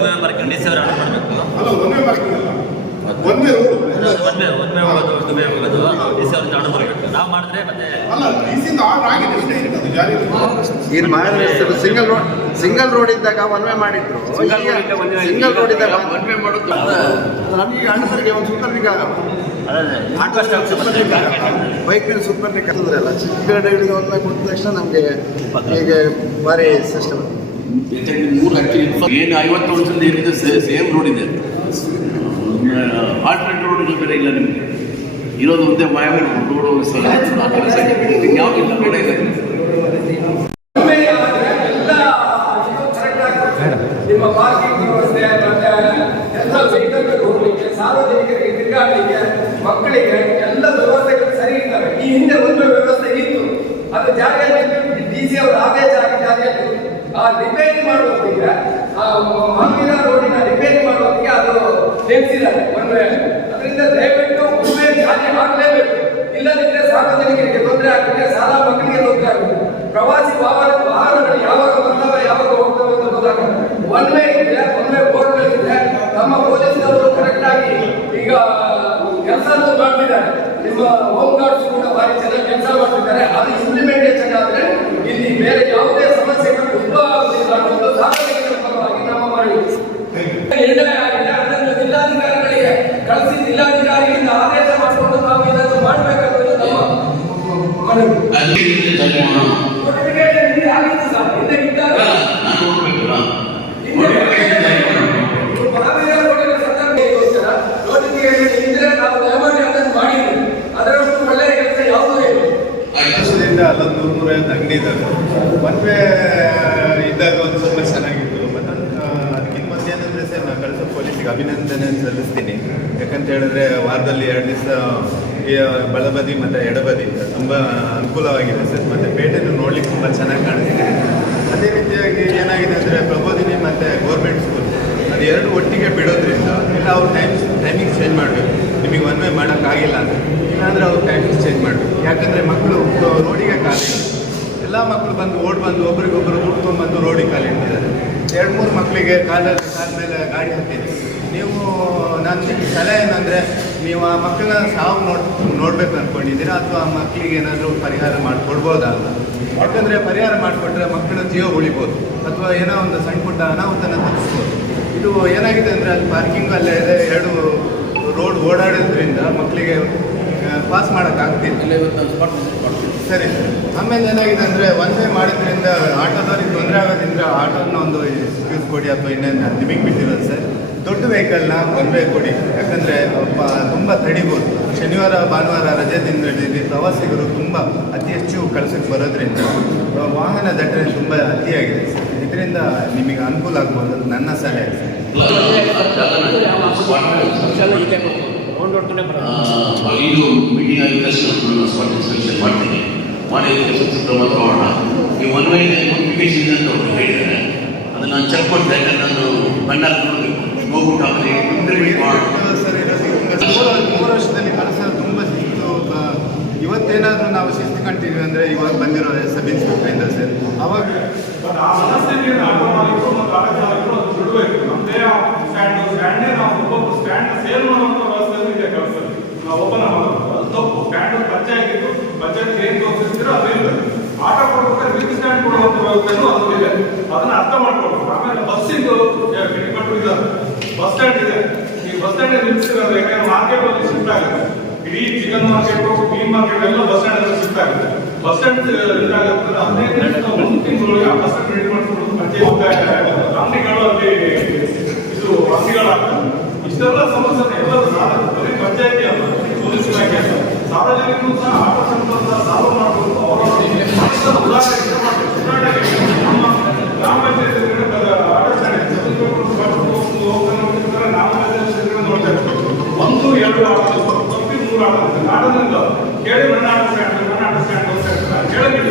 DC ಅವರು ಆರ್ಡರ್ ಮಾಡಬೇಕು. ಅಲ್ಲ ಒಂದೇ ಪಾರ್ಕಿಂಗ್ ಅಲ್ಲ, ಒಂದೇ ರೋಡ್ ಒನ್ ವೇ ಹೋಗೋದು ಟು ವೇ ಹೋಗೋದು DC ಅವ್ರಿಗೆ ಆರ್ಡರ್ ಮಾಡಬೇಕು. ನಾವು ಮಾಡಿದ್ರೆ ಮತ್ತೆ ಅಲ್ಲ DCಯಿಂದ ಆರ್ಡರ್ ಆಗಿದೆ ಅಷ್ಟೇ, ಅದು ಜಾರಿ ಏನು ಮಾಡಿದ್ರೆ ಸಿಂಗಲ್ ರೋಡ್ ಇದ್ದಾಗ ಒನ್ ವೇ ಮಾಡಿದ್ರು. ಸಿಂಗಲ್ ರೋಡ್ ಇದ್ದಾಗ ಒನ್ ವೇ ಮಾಡೋದು ನಮಗೆ ಅಣ್ಣಸರಿಗೆ ಒಂದು ಸುತ್ತಲಿಕ್ಕೆ ಆಗಲ್ಲ. ಬೈಕ್ ಮೇಲೆ ಸುತ್ತಲಿಕ್ಕೆ ಆಗ್ತದ್ರೆ ಅಲ್ಲ. ಚಿಕ್ಕ ಗಾಡಿಗಳಿಗೆ ಒಂದು ವೇ ಕೊಟ್ಟ ತಕ್ಷಣ ನಮಗೆ ಹೀಗೆ ಭಾರಿ ಸಿಸ್ಟಮ್. ಮೂರು ಆ್ಯಕ್ಚುಲಿ ಏನು 50 ವರ್ಷದಿಂದ ಏನಿದೆ ಸೇಮ್ ರೋಡ್ ಇದೆ. ಆಲ್ಟರ್ನೇಟ್ ರೋಡ್ಗಳು ಬೇರೆ ಇಲ್ಲ ನಿಮಗೆ. ಇರೋದು ಒಂದೇ ಮಾಯಾವಿ ರೋಡ್ ಯಾವುದಿಲ್ಲ ರೋಡ್ ಇದೆ. ನಿಮ್ಮ ಪಾರ್ಕಿಂಗ್ ವ್ಯವಸ್ಥೆ ಮತ್ತೆ ಎಲ್ಲ ವೆಹಿಕಲ್ಗಳು ಹೋಗ್ಲಿಕ್ಕೆ, ಸಾರ್ವಜನಿಕರಿಗೆ ತಿರುಗಾಡಲಿಕ್ಕೆ, ಮಕ್ಕಳಿಗೆ ಎಲ್ಲ ವ್ಯವಸ್ಥೆಗಳು ಸರಿ ಇರ್ತವೆ. ಈ ಹಿಂದೆ ಒಂದು ವ್ಯವಸ್ಥೆ ಇತ್ತು, ಅದು ಜಾರಿಯಲ್ಲಿ DC ಅವರ ಆದೇಶ ಆಗಿ ಜಾರಿಯಲ್ಲಿ ಆ ರಿಪೇರಿ ಮಾಡುವುದಕ್ಕೆ, ಆ ಮಾವಿನ ರೋಡಿನ ರಿಪೇರಿ ಮಾಡುವುದಕ್ಕೆ ಅದು ನಿಲ್ಲಿಸಿದ್ದಾರೆ ಒಂದು. ಅದರಿಂದ ದಯವಿಟ್ಟು ಮುಂದೆ ಜಾರಿ ಆಗಲೇಬೇಕು. ಇಲ್ಲದಿದ್ದರೆ ಸಾರ್ವಜನಿಕರಿಗೆ ತೊಂದರೆ ಆಗುತ್ತೆ, ಶಾಲಾ ಮಕ್ಕಳಿಗೆ ತೊಂದರೆ ಆಗುತ್ತೆ. ಪ್ರವಾಸಿ ವಾಹನಗಳು ಯಾವಾಗ ಬರ್ತವೆ ಯಾವಾಗ ಹೋಗ್ತವೆ ಅಂತ ಗೊತ್ತಾಗುತ್ತೆ. ಒನ್ ವೇ ಇದೆ, ಒನ್ ವೇ ಬೋರ್ಡ್ಗಳಿದೆ. ನಮ್ಮ ಪೊಲೀಸ್ನವರು ಕರೆಕ್ಟ್ ಆಗಿ ಈಗ ಕೆಲಸ ಮಾಡ್ತಿದ್ದಾರೆ. ನಿಮ್ಮ ಹೋಮ್ ಗಾರ್ಡ್ಸ್ ಕೂಡ ಭಾರಿ ಚೆನ್ನಾಗಿ ಕೆಲಸ ಮಾಡ್ತಿದ್ದಾರೆ. ಅದು ಇಂಪ್ಲಿಮೆಂಟೇಷನ್ ಆದ್ರೆ ಇಲ್ಲಿ ಬೇರೆ ಯಾವುದೇ ಸಮಸ್ಯೆಗಳು ಉದ್ಭವ ಆಗುವುದಿಲ್ಲ ಅನ್ನೋದು ಸಾರ್ವಜನಿಕರ ಪರವಾಗಿ ನಮ್ಮ ಮನವಿ. ನಿರ್ಣಯ ಆಗಿದೆ, ಅದನ್ನು ಜಿಲ್ಲಾಧಿಕಾರಿಗಳಿಗೆ ಕಳಿಸಿ ಜಿಲ್ಲಾಧಿಕಾರಿಗಳಿಂದ ಆದೇಶ ಮಾಡಿಕೊಂಡು ನಾವು ಇದನ್ನು ಮಾಡಬೇಕಾಗುವುದು ನಮ್ಮ ಮನವಿ. ನೋಟಿಫಿಕೇಶನ್ ಇದೆ ಆಗಿತ್ತು ಸರ್, ಹಿಂದೆ ಇದ್ದಾಗ ಮಹಾವೀರ ರೋಡಿನ ಸಂದರ್ಭಕ್ಕೋಸ್ಕರ ನೋಟಿಫಿಕೇಶನ್ ಇದ್ರೆ ನಾವು ದಯಮಾಡಿ ಅದನ್ನು ಮಾಡಿದ್ವಿ. ಅದರಷ್ಟು ಒಳ್ಳೆಯ ಕೆಲಸ ಯಾವುದೂ ಇಲ್ಲ. 5 ವರ್ಷದಿಂದ ಅಲ್ಲೊಂದು 150 ಅಂಗಡಿ ಇದ್ದಾವೆ. ಒನ್ ವೇ ಇದ್ದಾಗ ಒಂದು ಸ್ವಲ್ಪ ಚೆನ್ನಾಗಿತ್ತು. ಮತ್ತು ಅದಕ್ಕಿಂತ ಮಧ್ಯೆ ಏನಂದರೆ ಸರ್, ನಾನು ಕಳಿಸೋ ಪೊಲೀಸಿಗೆ ಅಭಿನಂದನೆ ಸಲ್ಲಿಸ್ತೀನಿ. ಯಾಕಂತ ಹೇಳಿದ್ರೆ ವಾರದಲ್ಲಿ 2 ದಿವಸ ಈ ಬಲಬದಿ ಮತ್ತು ಎಡಬದಿ ತುಂಬ ಅನುಕೂಲವಾಗಿದೆ ಸರ್. ಮತ್ತು ಪೇಟೆನೂ ನೋಡ್ಲಿಕ್ಕೆ ತುಂಬ ಚೆನ್ನಾಗಿ ಕಾಣಿಸ್ತಿದೆ. ಅದೇ ರೀತಿಯಾಗಿ ಏನಾಗಿದೆ ಅಂದರೆ ಪ್ರಬೋಧಿನಿ ಮತ್ತು ಗೌರ್ಮೆಂಟ್ ಸ್ಕೂಲ್ ಅದು ಎರಡು ಒಟ್ಟಿಗೆ ಬಿಡೋದ್ರಿಂದ ಇಲ್ಲ ಅವ್ರು ಟೈಮಿಂಗ್ಸ್ ಚೇಂಜ್ ಮಾಡಬೇಕು. ನಿಮಗೆ ಒನ್ ವೇ ಮಾಡೋಕ್ಕಾಗಿಲ್ಲ ಅಂತ, ಇಲ್ಲಾಂದರೆ ಅವ್ರು ಟೈಮಿಂಗ್ಸ್ ಚೇಂಜ್ ಮಾಡಬೇಕು. ಯಾಕಂದರೆ ಮಕ್ಕಳು ರೋಡಿಗೆ ಕಾಲಿಲ್ಲ. ಎಲ್ಲ ಮಕ್ಕಳು ಬಂದು ಒಬ್ರಿಗೊಬ್ಬರು ದುಡ್ಕೊಂಡ್ಬಂದು ರೋಡಿಗೆ ಕಾಲು ಇಟ್ಟಿದ್ದಾರೆ. 2-3 ಮಕ್ಕಳಿಗೆ ಕಾಲ ಮೇಲೆ ಗಾಡಿ ಹತ್ತಿದೆ. ನೀವು ನಾನು ಸಲಹೆ ಏನಂದರೆ, ನೀವು ಆ ಮಕ್ಕಳನ್ನ ಸಾವು ನೋಡ್ಬೇಕು ಅಂದ್ಕೊಂಡಿದ್ದೀರಾ ಅಥವಾ ಆ ಮಕ್ಕಳಿಗೆ ಏನಾದರೂ ಪರಿಹಾರ ಮಾಡಿಕೊಡ್ಬೋದಾ ಅಂತ. ಯಾಕಂದರೆ ಪರಿಹಾರ ಮಾಡಿಕೊಟ್ರೆ ಮಕ್ಕಳ ಜೀವ ಉಳಿಬೋದು ಅಥವಾ ಏನೋ ಒಂದು ಸಣ್ಣ ಪುಟ್ಟ ಅನಾಹುತನ ತಪ್ಪಿಸ್ಬೋದು. ಇದು ಏನಾಗಿದೆ ಅಂದರೆ ಅಲ್ಲಿ ಪಾರ್ಕಿಂಗ್ ಅಲ್ಲೇ ಇದೆ, 2 ರೋಡ್ ಓಡಾಡೋದ್ರಿಂದ ಮಕ್ಕಳಿಗೆ ಪಾಸ್ ಮಾಡೋಕ್ಕಾಗ್ತಿಲ್ಲ. ಸರಿ ಸರ್. ಆಮೇಲೆ ಏನಾಗಿದೆ ಅಂದರೆ ಒನ್ ವೇ ಮಾಡಿದ್ರಿಂದ ಆಟೋದವ್ರಿಗೆ ತೊಂದರೆ ಆಗೋದ್ರಿಂದ ಆಟೋನ ಒಂದು ಎಕ್ಸ್ಕ್ಯೂಸ್ ಕೊಡಿ ಅಥವಾ ಇನ್ನೇನು ನಿಮಗೆ ಬಿಟ್ಟಿರೋದು ಸರ್. ದೊಡ್ಡ ವೆಹಿಕಲ್ನ ಒನ್ ವೇ ಕೊಡಿ. ಯಾಕಂದರೆ ತುಂಬ ತಡಿಬೋದು. ಶನಿವಾರ ಭಾನುವಾರ ರಜೆ ದಿನಗಳಲ್ಲಿ ಪ್ರವಾಸಿಗರು ತುಂಬ ಅತಿ ಹೆಚ್ಚು ಕೆಲಸಕ್ಕೆ ಬರೋದ್ರಿಂದ ವಾಹನ ದಟ್ಟಣೆ ತುಂಬ ಅತಿಯಾಗಿದೆ ಸರ್. ಇದರಿಂದ ನಿಮಗೆ ಅನುಕೂಲ ಆಗ್ಬೋದು ಅಂತ ನನ್ನ ಸಲಹೆ ಸರ್. ಇದು ಮೀಟಿಂಗ್ ಆಗಿದ ತಕ್ಷಣ ನಾನು ಸ್ಪಾಟ್ ಇನ್ಸ್ಪೆಕ್ಷನ್ ಮಾಡ್ತೀನಿ. ಮಾಡಿ ಕ್ರಮ ತಗೋಣ. ಈ ಒನ್ ವೇ ನೋಟಿಫಿಕೇಶನ್ ಅಂತ ಅವರು ಹೇಳಿದ್ದಾರೆ, ಅದನ್ನು ನಾನು ಚೆಕ್ ಮಾಡ್ತಾ ಇದ್ದೆ. ನಾನು ಬಣ್ಣಲ್ಲಿ ನೋಡಬೇಕು ಹೋಗ್ಬಿಟ್ಟು ಅವರಿಗೆ ಇಂಟರ್ವ್ಯೂ ಮಾಡಿ ಸರ್. ಇರೋದು 3 ವರ್ಷದಲ್ಲಿ ಕೆಲಸ ತುಂಬ ಶಿಸ್ತು. ಇವತ್ತೇನಾದರೂ ನಾವು ಶಿಸ್ತು ಕಾಣ್ತೀವಿ ಅಂದರೆ ಇವಾಗ ಬಂದಿರೋ ಸಬ್ ಇನ್ಸ್ಪೆಕ್ಟರಿಂದ ಸರ್. ಅವಾಗ ಸಮಸ್ಯೆಗೆ ಆಟೋ ಮಾಲೀಕರು ಮತ್ತು ಆಟೋ ಚಾಲಕರು ಅದು ಬಿಡಬೇಕು. ನಮ್ಮದೇ ಸ್ಟ್ಯಾಂಡೇ ನಾವು ಒಬ್ಬೊಬ್ಬರು ಸ್ಟ್ಯಾಂಡ್ ಸೇಲ್ ಮಾಡುವಂಥ ವ್ಯವಸ್ಥೆ ಇದೆ ಕೆಲಸದಲ್ಲಿ. ಓಪನ್ ಆಗೋದು ಅದು ತಪ್ಪು. ಸ್ಟ್ಯಾಂಡ್ ಪಂಚಾಯತ್ ಏನು ತೋರಿಸ್ತೀರೋ ಅದು ಇಲ್ಲ. ಆಟೋ ಕೊಡ್ಬೇಕಾದ್ರೆ ವಿತ್ ಸ್ಟ್ಯಾಂಡ್ ಕೊಡುವಂಥ ವ್ಯವಸ್ಥೆನೂ ಅದು ಇದೆ. ಅದನ್ನ ಅರ್ಥ ಮಾಡ್ಕೊಳ್ಬೇಕು. ಆಮೇಲೆ ಬಸ್ಸಿಂದು ಕಟ್ಟು ಇದ್ದಾರೆ, ಬಸ್ ಸ್ಟ್ಯಾಂಡ್ ಇದೆ. ಈ ಬಸ್ ಸ್ಟ್ಯಾಂಡ್ ನಿಲ್ಲಿಸಿದ್ರೆ ಯಾಕಂದ್ರೆ ಮಾರ್ಕೆಟ್ ಅಲ್ಲಿ ಶಿಫ್ಟ್ ಆಗುತ್ತೆ. ಇಡೀ ಚಿಕನ್ ಮಾರ್ಕೆಟ್, ಮೀನ್ ಮಾರ್ಕೆಟ್ ಎಲ್ಲ ಬಸ್ ಸ್ಟ್ಯಾಂಡ್ ಅಲ್ಲಿ ಶಿಫ್ಟ್ ಆಗುತ್ತೆ. ಬಸ್ ಸ್ಟ್ಯಾಂಡ್ ಇದಾಗುತ್ತೆ 15 ಒಂದು ತಿಂಗಳೊಳಗೆ ಆ ಬಸ್ ಸ್ಟ್ಯಾಂಡ್ ರೆಡಿ ಮಾಡ್ಕೊಂಡು ಪಂಚಾಯತ್ ಅಂಗಡಿಗಳು ಅಲ್ಲಿ ಇದು ಅಂಗಡಿಗಳಾಗ್ತವೆ. ಇಷ್ಟೆಲ್ಲ ಸಮಸ್ಯೆ ಎಲ್ಲರೂ ಬರೀ ಪಂಚಾಯತಿ ಅಲ್ಲ, ಪೊಲೀಸ್ ಇಲಾಖೆ ಅಲ್ಲ, ಸಾರ್ವಜನಿಕರು ಸಹ ಆಟೋ ಸೆಂಟರ್ ಸಾಲ್ವ್ ಮಾಡಬಹುದು. ಅವರ ಉದಾಹರಣೆ ನಮ್ಮ ಗ್ರಾಮ ಪಂಚಾಯತ್ ಆಟೋ ಸ್ಟ್ಯಾಂಡ್ ನಾವು ನೋಡ್ತಾ ಇರ್ತೀವಿ. 1, 2 ಆಟೋ ತಪ್ಪಿ 3 ಆಟೋದಿಂದ ಕೇಳಿ ನನ್ನ ಆಟೋ ಸ್ಟ್ಯಾಂಡ್ ಕೇಳಂಗಿಲ್ಲ.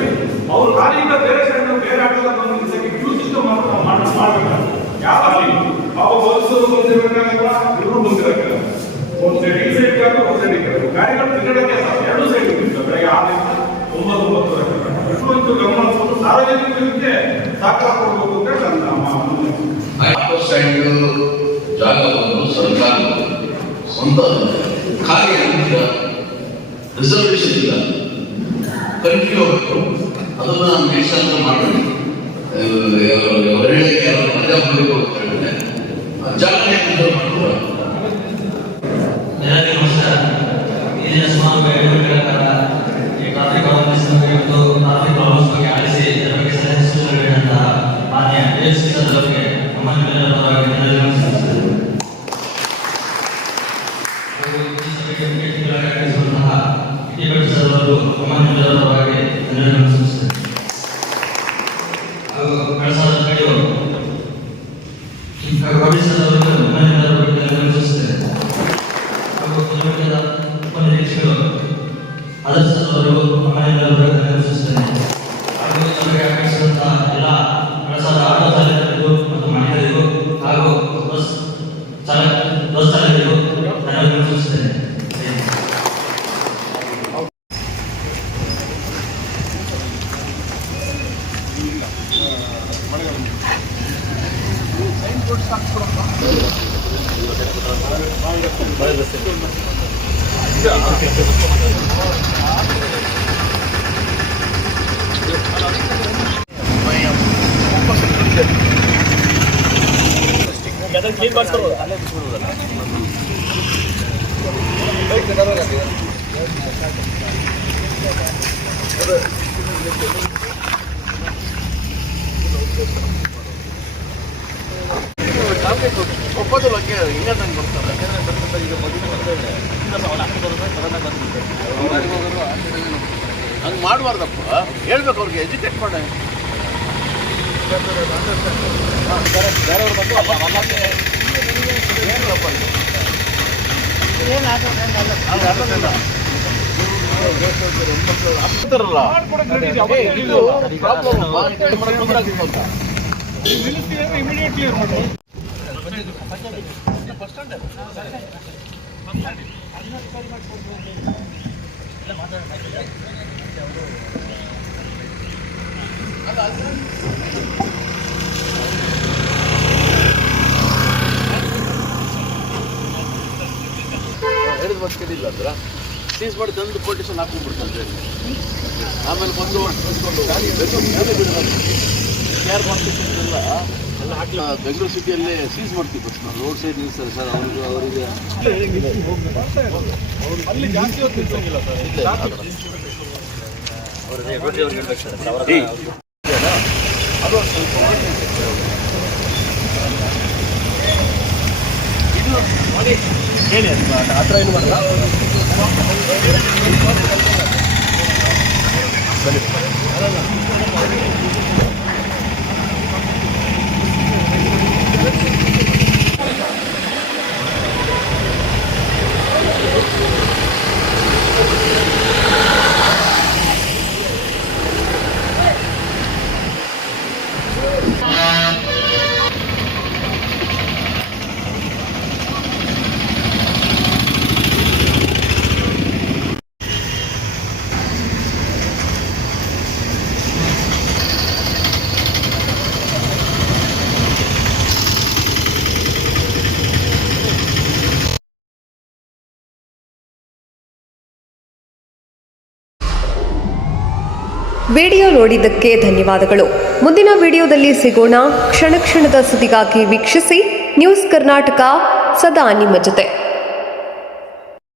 ಅವ್ರು ಖಾಲಿಯಿಂದ ಬೇರೆ ಸ್ಟ್ಯಾಂಡ್ ಬೇರೆ ಆಟೋದ ಬಂದಿದ್ದಕ್ಕೆ ಕ್ಯೂ ಸಿಸ್ಟಮ್ ಮಾಡಬೇಕು. ಯಾವ ಅವ ಬಸ್ಸು ಬಂದಿರಬೇಕಾಗಿಲ್ಲ, ಇವರು ಬಂದಿರಕ್ಕಿಲ್ಲ. ಒಂದು ಸೈಡ್ ಈ ಸೈಡ್ ಒಂದು ಸೈಡ್ ಗಾಡಿಗಳು ತಿರುಗಡಕ್ಕೆ ಎರಡು ಸೈಡ್ ಇರ್ತಿತ್ತು. ಬೆಳಗ್ಗೆ 6 ರಿಂದ 9 ಇಷ್ಟು ಗಮನ ಕೊಟ್ಟು ಸಾರ್ವಜನಿಕರಿಗೆ ಸಹಕಾರ ಕೊಡಬೇಕು ಅಂತ ನನ್ನ ಆಟೋ ಸ್ಟ್ಯಾಂಡ್ ಜಾಗವನ್ನು ಸರ್ಕಾರ ಸ್ವಂತ ಖಾಲಿ ಆಗಿಲ್ಲ, ರಿಸರ್ವೇಶನ್ ಇಲ್ಲ, ಕಂಟಿನ್ಯೂ ಆಗಬೇಕು. ಅದನ್ನ ಮೇಲ್ಶಾಸನ ಮಾಡಿ ಒಳ್ಳೆಗೆ ಮಜಾ ಮಾಡಬೇಕು ಅಂತ ಹೇಳಿದ್ರೆ ಜಾಗ ಮಾಡ್ತಾರೆ. ಎಲ್ಲರಿಗೂ ನಮಸ್ಕಾರ. ಇಲ್ಲಿನ ಸುಮಾರು 2 ಗಂಟೆಗಳ ಕಾಲ ಈ ಟ್ರಾಫಿಕ್ ಅವೇರ್ನೆಸ್ ಮತ್ತು ಟ್ರಾಫಿಕ್ ಪ್ರಾಬ್ಲಮ್ಸ್ ಬಗ್ಗೆ ಆಲಿಸಿ ಇದರ ಬಗ್ಗೆ ಸಲಹೆ ಸೂಚನೆ ನೀಡಿದಂತಹ ಮಾನ್ಯ ಡಿಎಸ್ಪಿ ಸರ್ ಅವರಿಗೆ ನಮ್ಮ ನಿಮ್ಮೆಲ್ಲರ ಪರವಾಗಿ ಧನ್ಯವಾದಗಳು ಸಲ್ಲಿಸುತ್ತೇವೆ. ಈ ಸಭೆಗೆ ಮುಖ್ಯ ಅತಿಥಿಗಳಾಗಿ ಆಗಮಿಸಿರುವಂತಹ ಇಟಿಭಟ್ ಸರ್ ಅವರು ನಮ್ಮ ನಿಮ್ಮೆಲ್ಲರ ಪರವಾಗಿ ಧನ್ಯವಾದಗಳು ಸಲ್ಲಿಸುತ್ತೇವೆ. ಹಾಗೂ ಕಳಸಾದ ಕಡಿಯವರು ರವಿ ಸರ್ ಅವರಿಗೆ ನಮ್ಮ ನಿಮ್ಮೆಲ್ಲರ ಪರವಾಗಿ ಧನ್ಯವಾದಗಳು ಸಲ್ಲಿಸುತ್ತೇವೆ. ಹಾಗೂ ಕಿಲೋಮೀಟರ್ ಉಪನಿರೀಕ್ಷಕರು ಅದರ್ ಸರ್ ಅವರು ನಮ್ಮ ನಿಮ್ಮೆಲ್ಲರ ಪರವಾಗಿ ಧನ್ಯವಾದಗಳು ಸಲ್ಲಿಸುತ್ತೇನೆ. ಹಾಗೂ ಸಭೆಗೆ ಆಗಮಿಸಿರುವಂತಹ ಎಲ್ಲ ಕಳಸಾದ ಆಟೋ ಚಾಲಕರಿಗೂ ಮತ್ತು ಮಹಿಳೆಯರಿಗೂ ಹಾಗೂ ಬಸ್ ಚಾಲಕರಿಗೂ ಧನ್ಯವಾದಗಳು ಸಲ್ಲಿಸುತ್ತೇನೆ. ಕ್ಲೀನ್ ಮಾಡ್ಕೊಳ್ಬೋದು, ಅಲ್ಲೇ ಬಿಟ್ಬಿಡ್ಬೋದಲ್ಲ. ಒಪ್ಪೋದು ಬಗ್ಗೆ ಈಗ ನಂಗೆ ಬರ್ತಾರೆ. ಯಾಕಂದರೆ ಈಗ ಹಂಗೆ ಮಾಡಬಾರ್ದಪ್ಪ, ಹೇಳ್ಬೇಕು ಅವ್ರಿಗೆ, ಎಜುಕೇಟ್ ಮಾಡಿ. ಬೇರೆಯವ್ರು ಬಂದು ಆಗ್ತಾರಲ್ಲ ಹೇಳಿದ ಮತ್ತೆ ಕೇಳಿಲ್ಲ ಅಂದ್ರೆ ಸೀಸ್ ಮಾಡಿ ತಂದು ಪೊಲಿಟಿಷನ್ ಹಾಕೊಂಡ್ಬಿಡ್ತಾರೆ. ಆಮೇಲೆ ಬಂದು ಕೇರ್ ಕಾನ್ಸ್ಟಿಟ್ಯೂಷನ್ ಎಲ್ಲ ಹಾಕಿ ಬೆಂಗಳೂರು ಸಿಟಿಯಲ್ಲೇ ಸೀಸ್ ಮಾಡ್ತೀವಿ ಬಸ್. ನಾವು ರೋಡ್ ಸೈಡ್ ನಿಲ್ಲಿಸ್ತಾರೆ ಸರ್, ಅವರಿಗೆ ಅಲ್ಲಿ ಜಾಸ್ತಿ ಹೊತ್ತು ನಿಲ್ಸಂಗಿಲ್ಲ ಸರ್. ಅದು ಸ್ವಲ್ಪ ಇದು ನೋಡಿ ಹೇಳಿ ಆ ಥರ ಏನು ಮಾಡಲ್ಲ. ವಿಡಿಯೋ ನೋಡಿದ್ದಕ್ಕೆ ಧನ್ಯವಾದಗಳು. ಮುಂದಿನ ವಿಡಿಯೋದಲ್ಲಿ ಸಿಗೋಣ. ಕ್ಷಣ ಕ್ಷಣದ ಸುದ್ದಿಗಾಗಿ ವೀಕ್ಷಿಸಿ ನ್ಯೂಸ್ ಕರ್ನಾಟಕ, ಸದಾ ನಿಮ್ಮ ಜೊತೆ.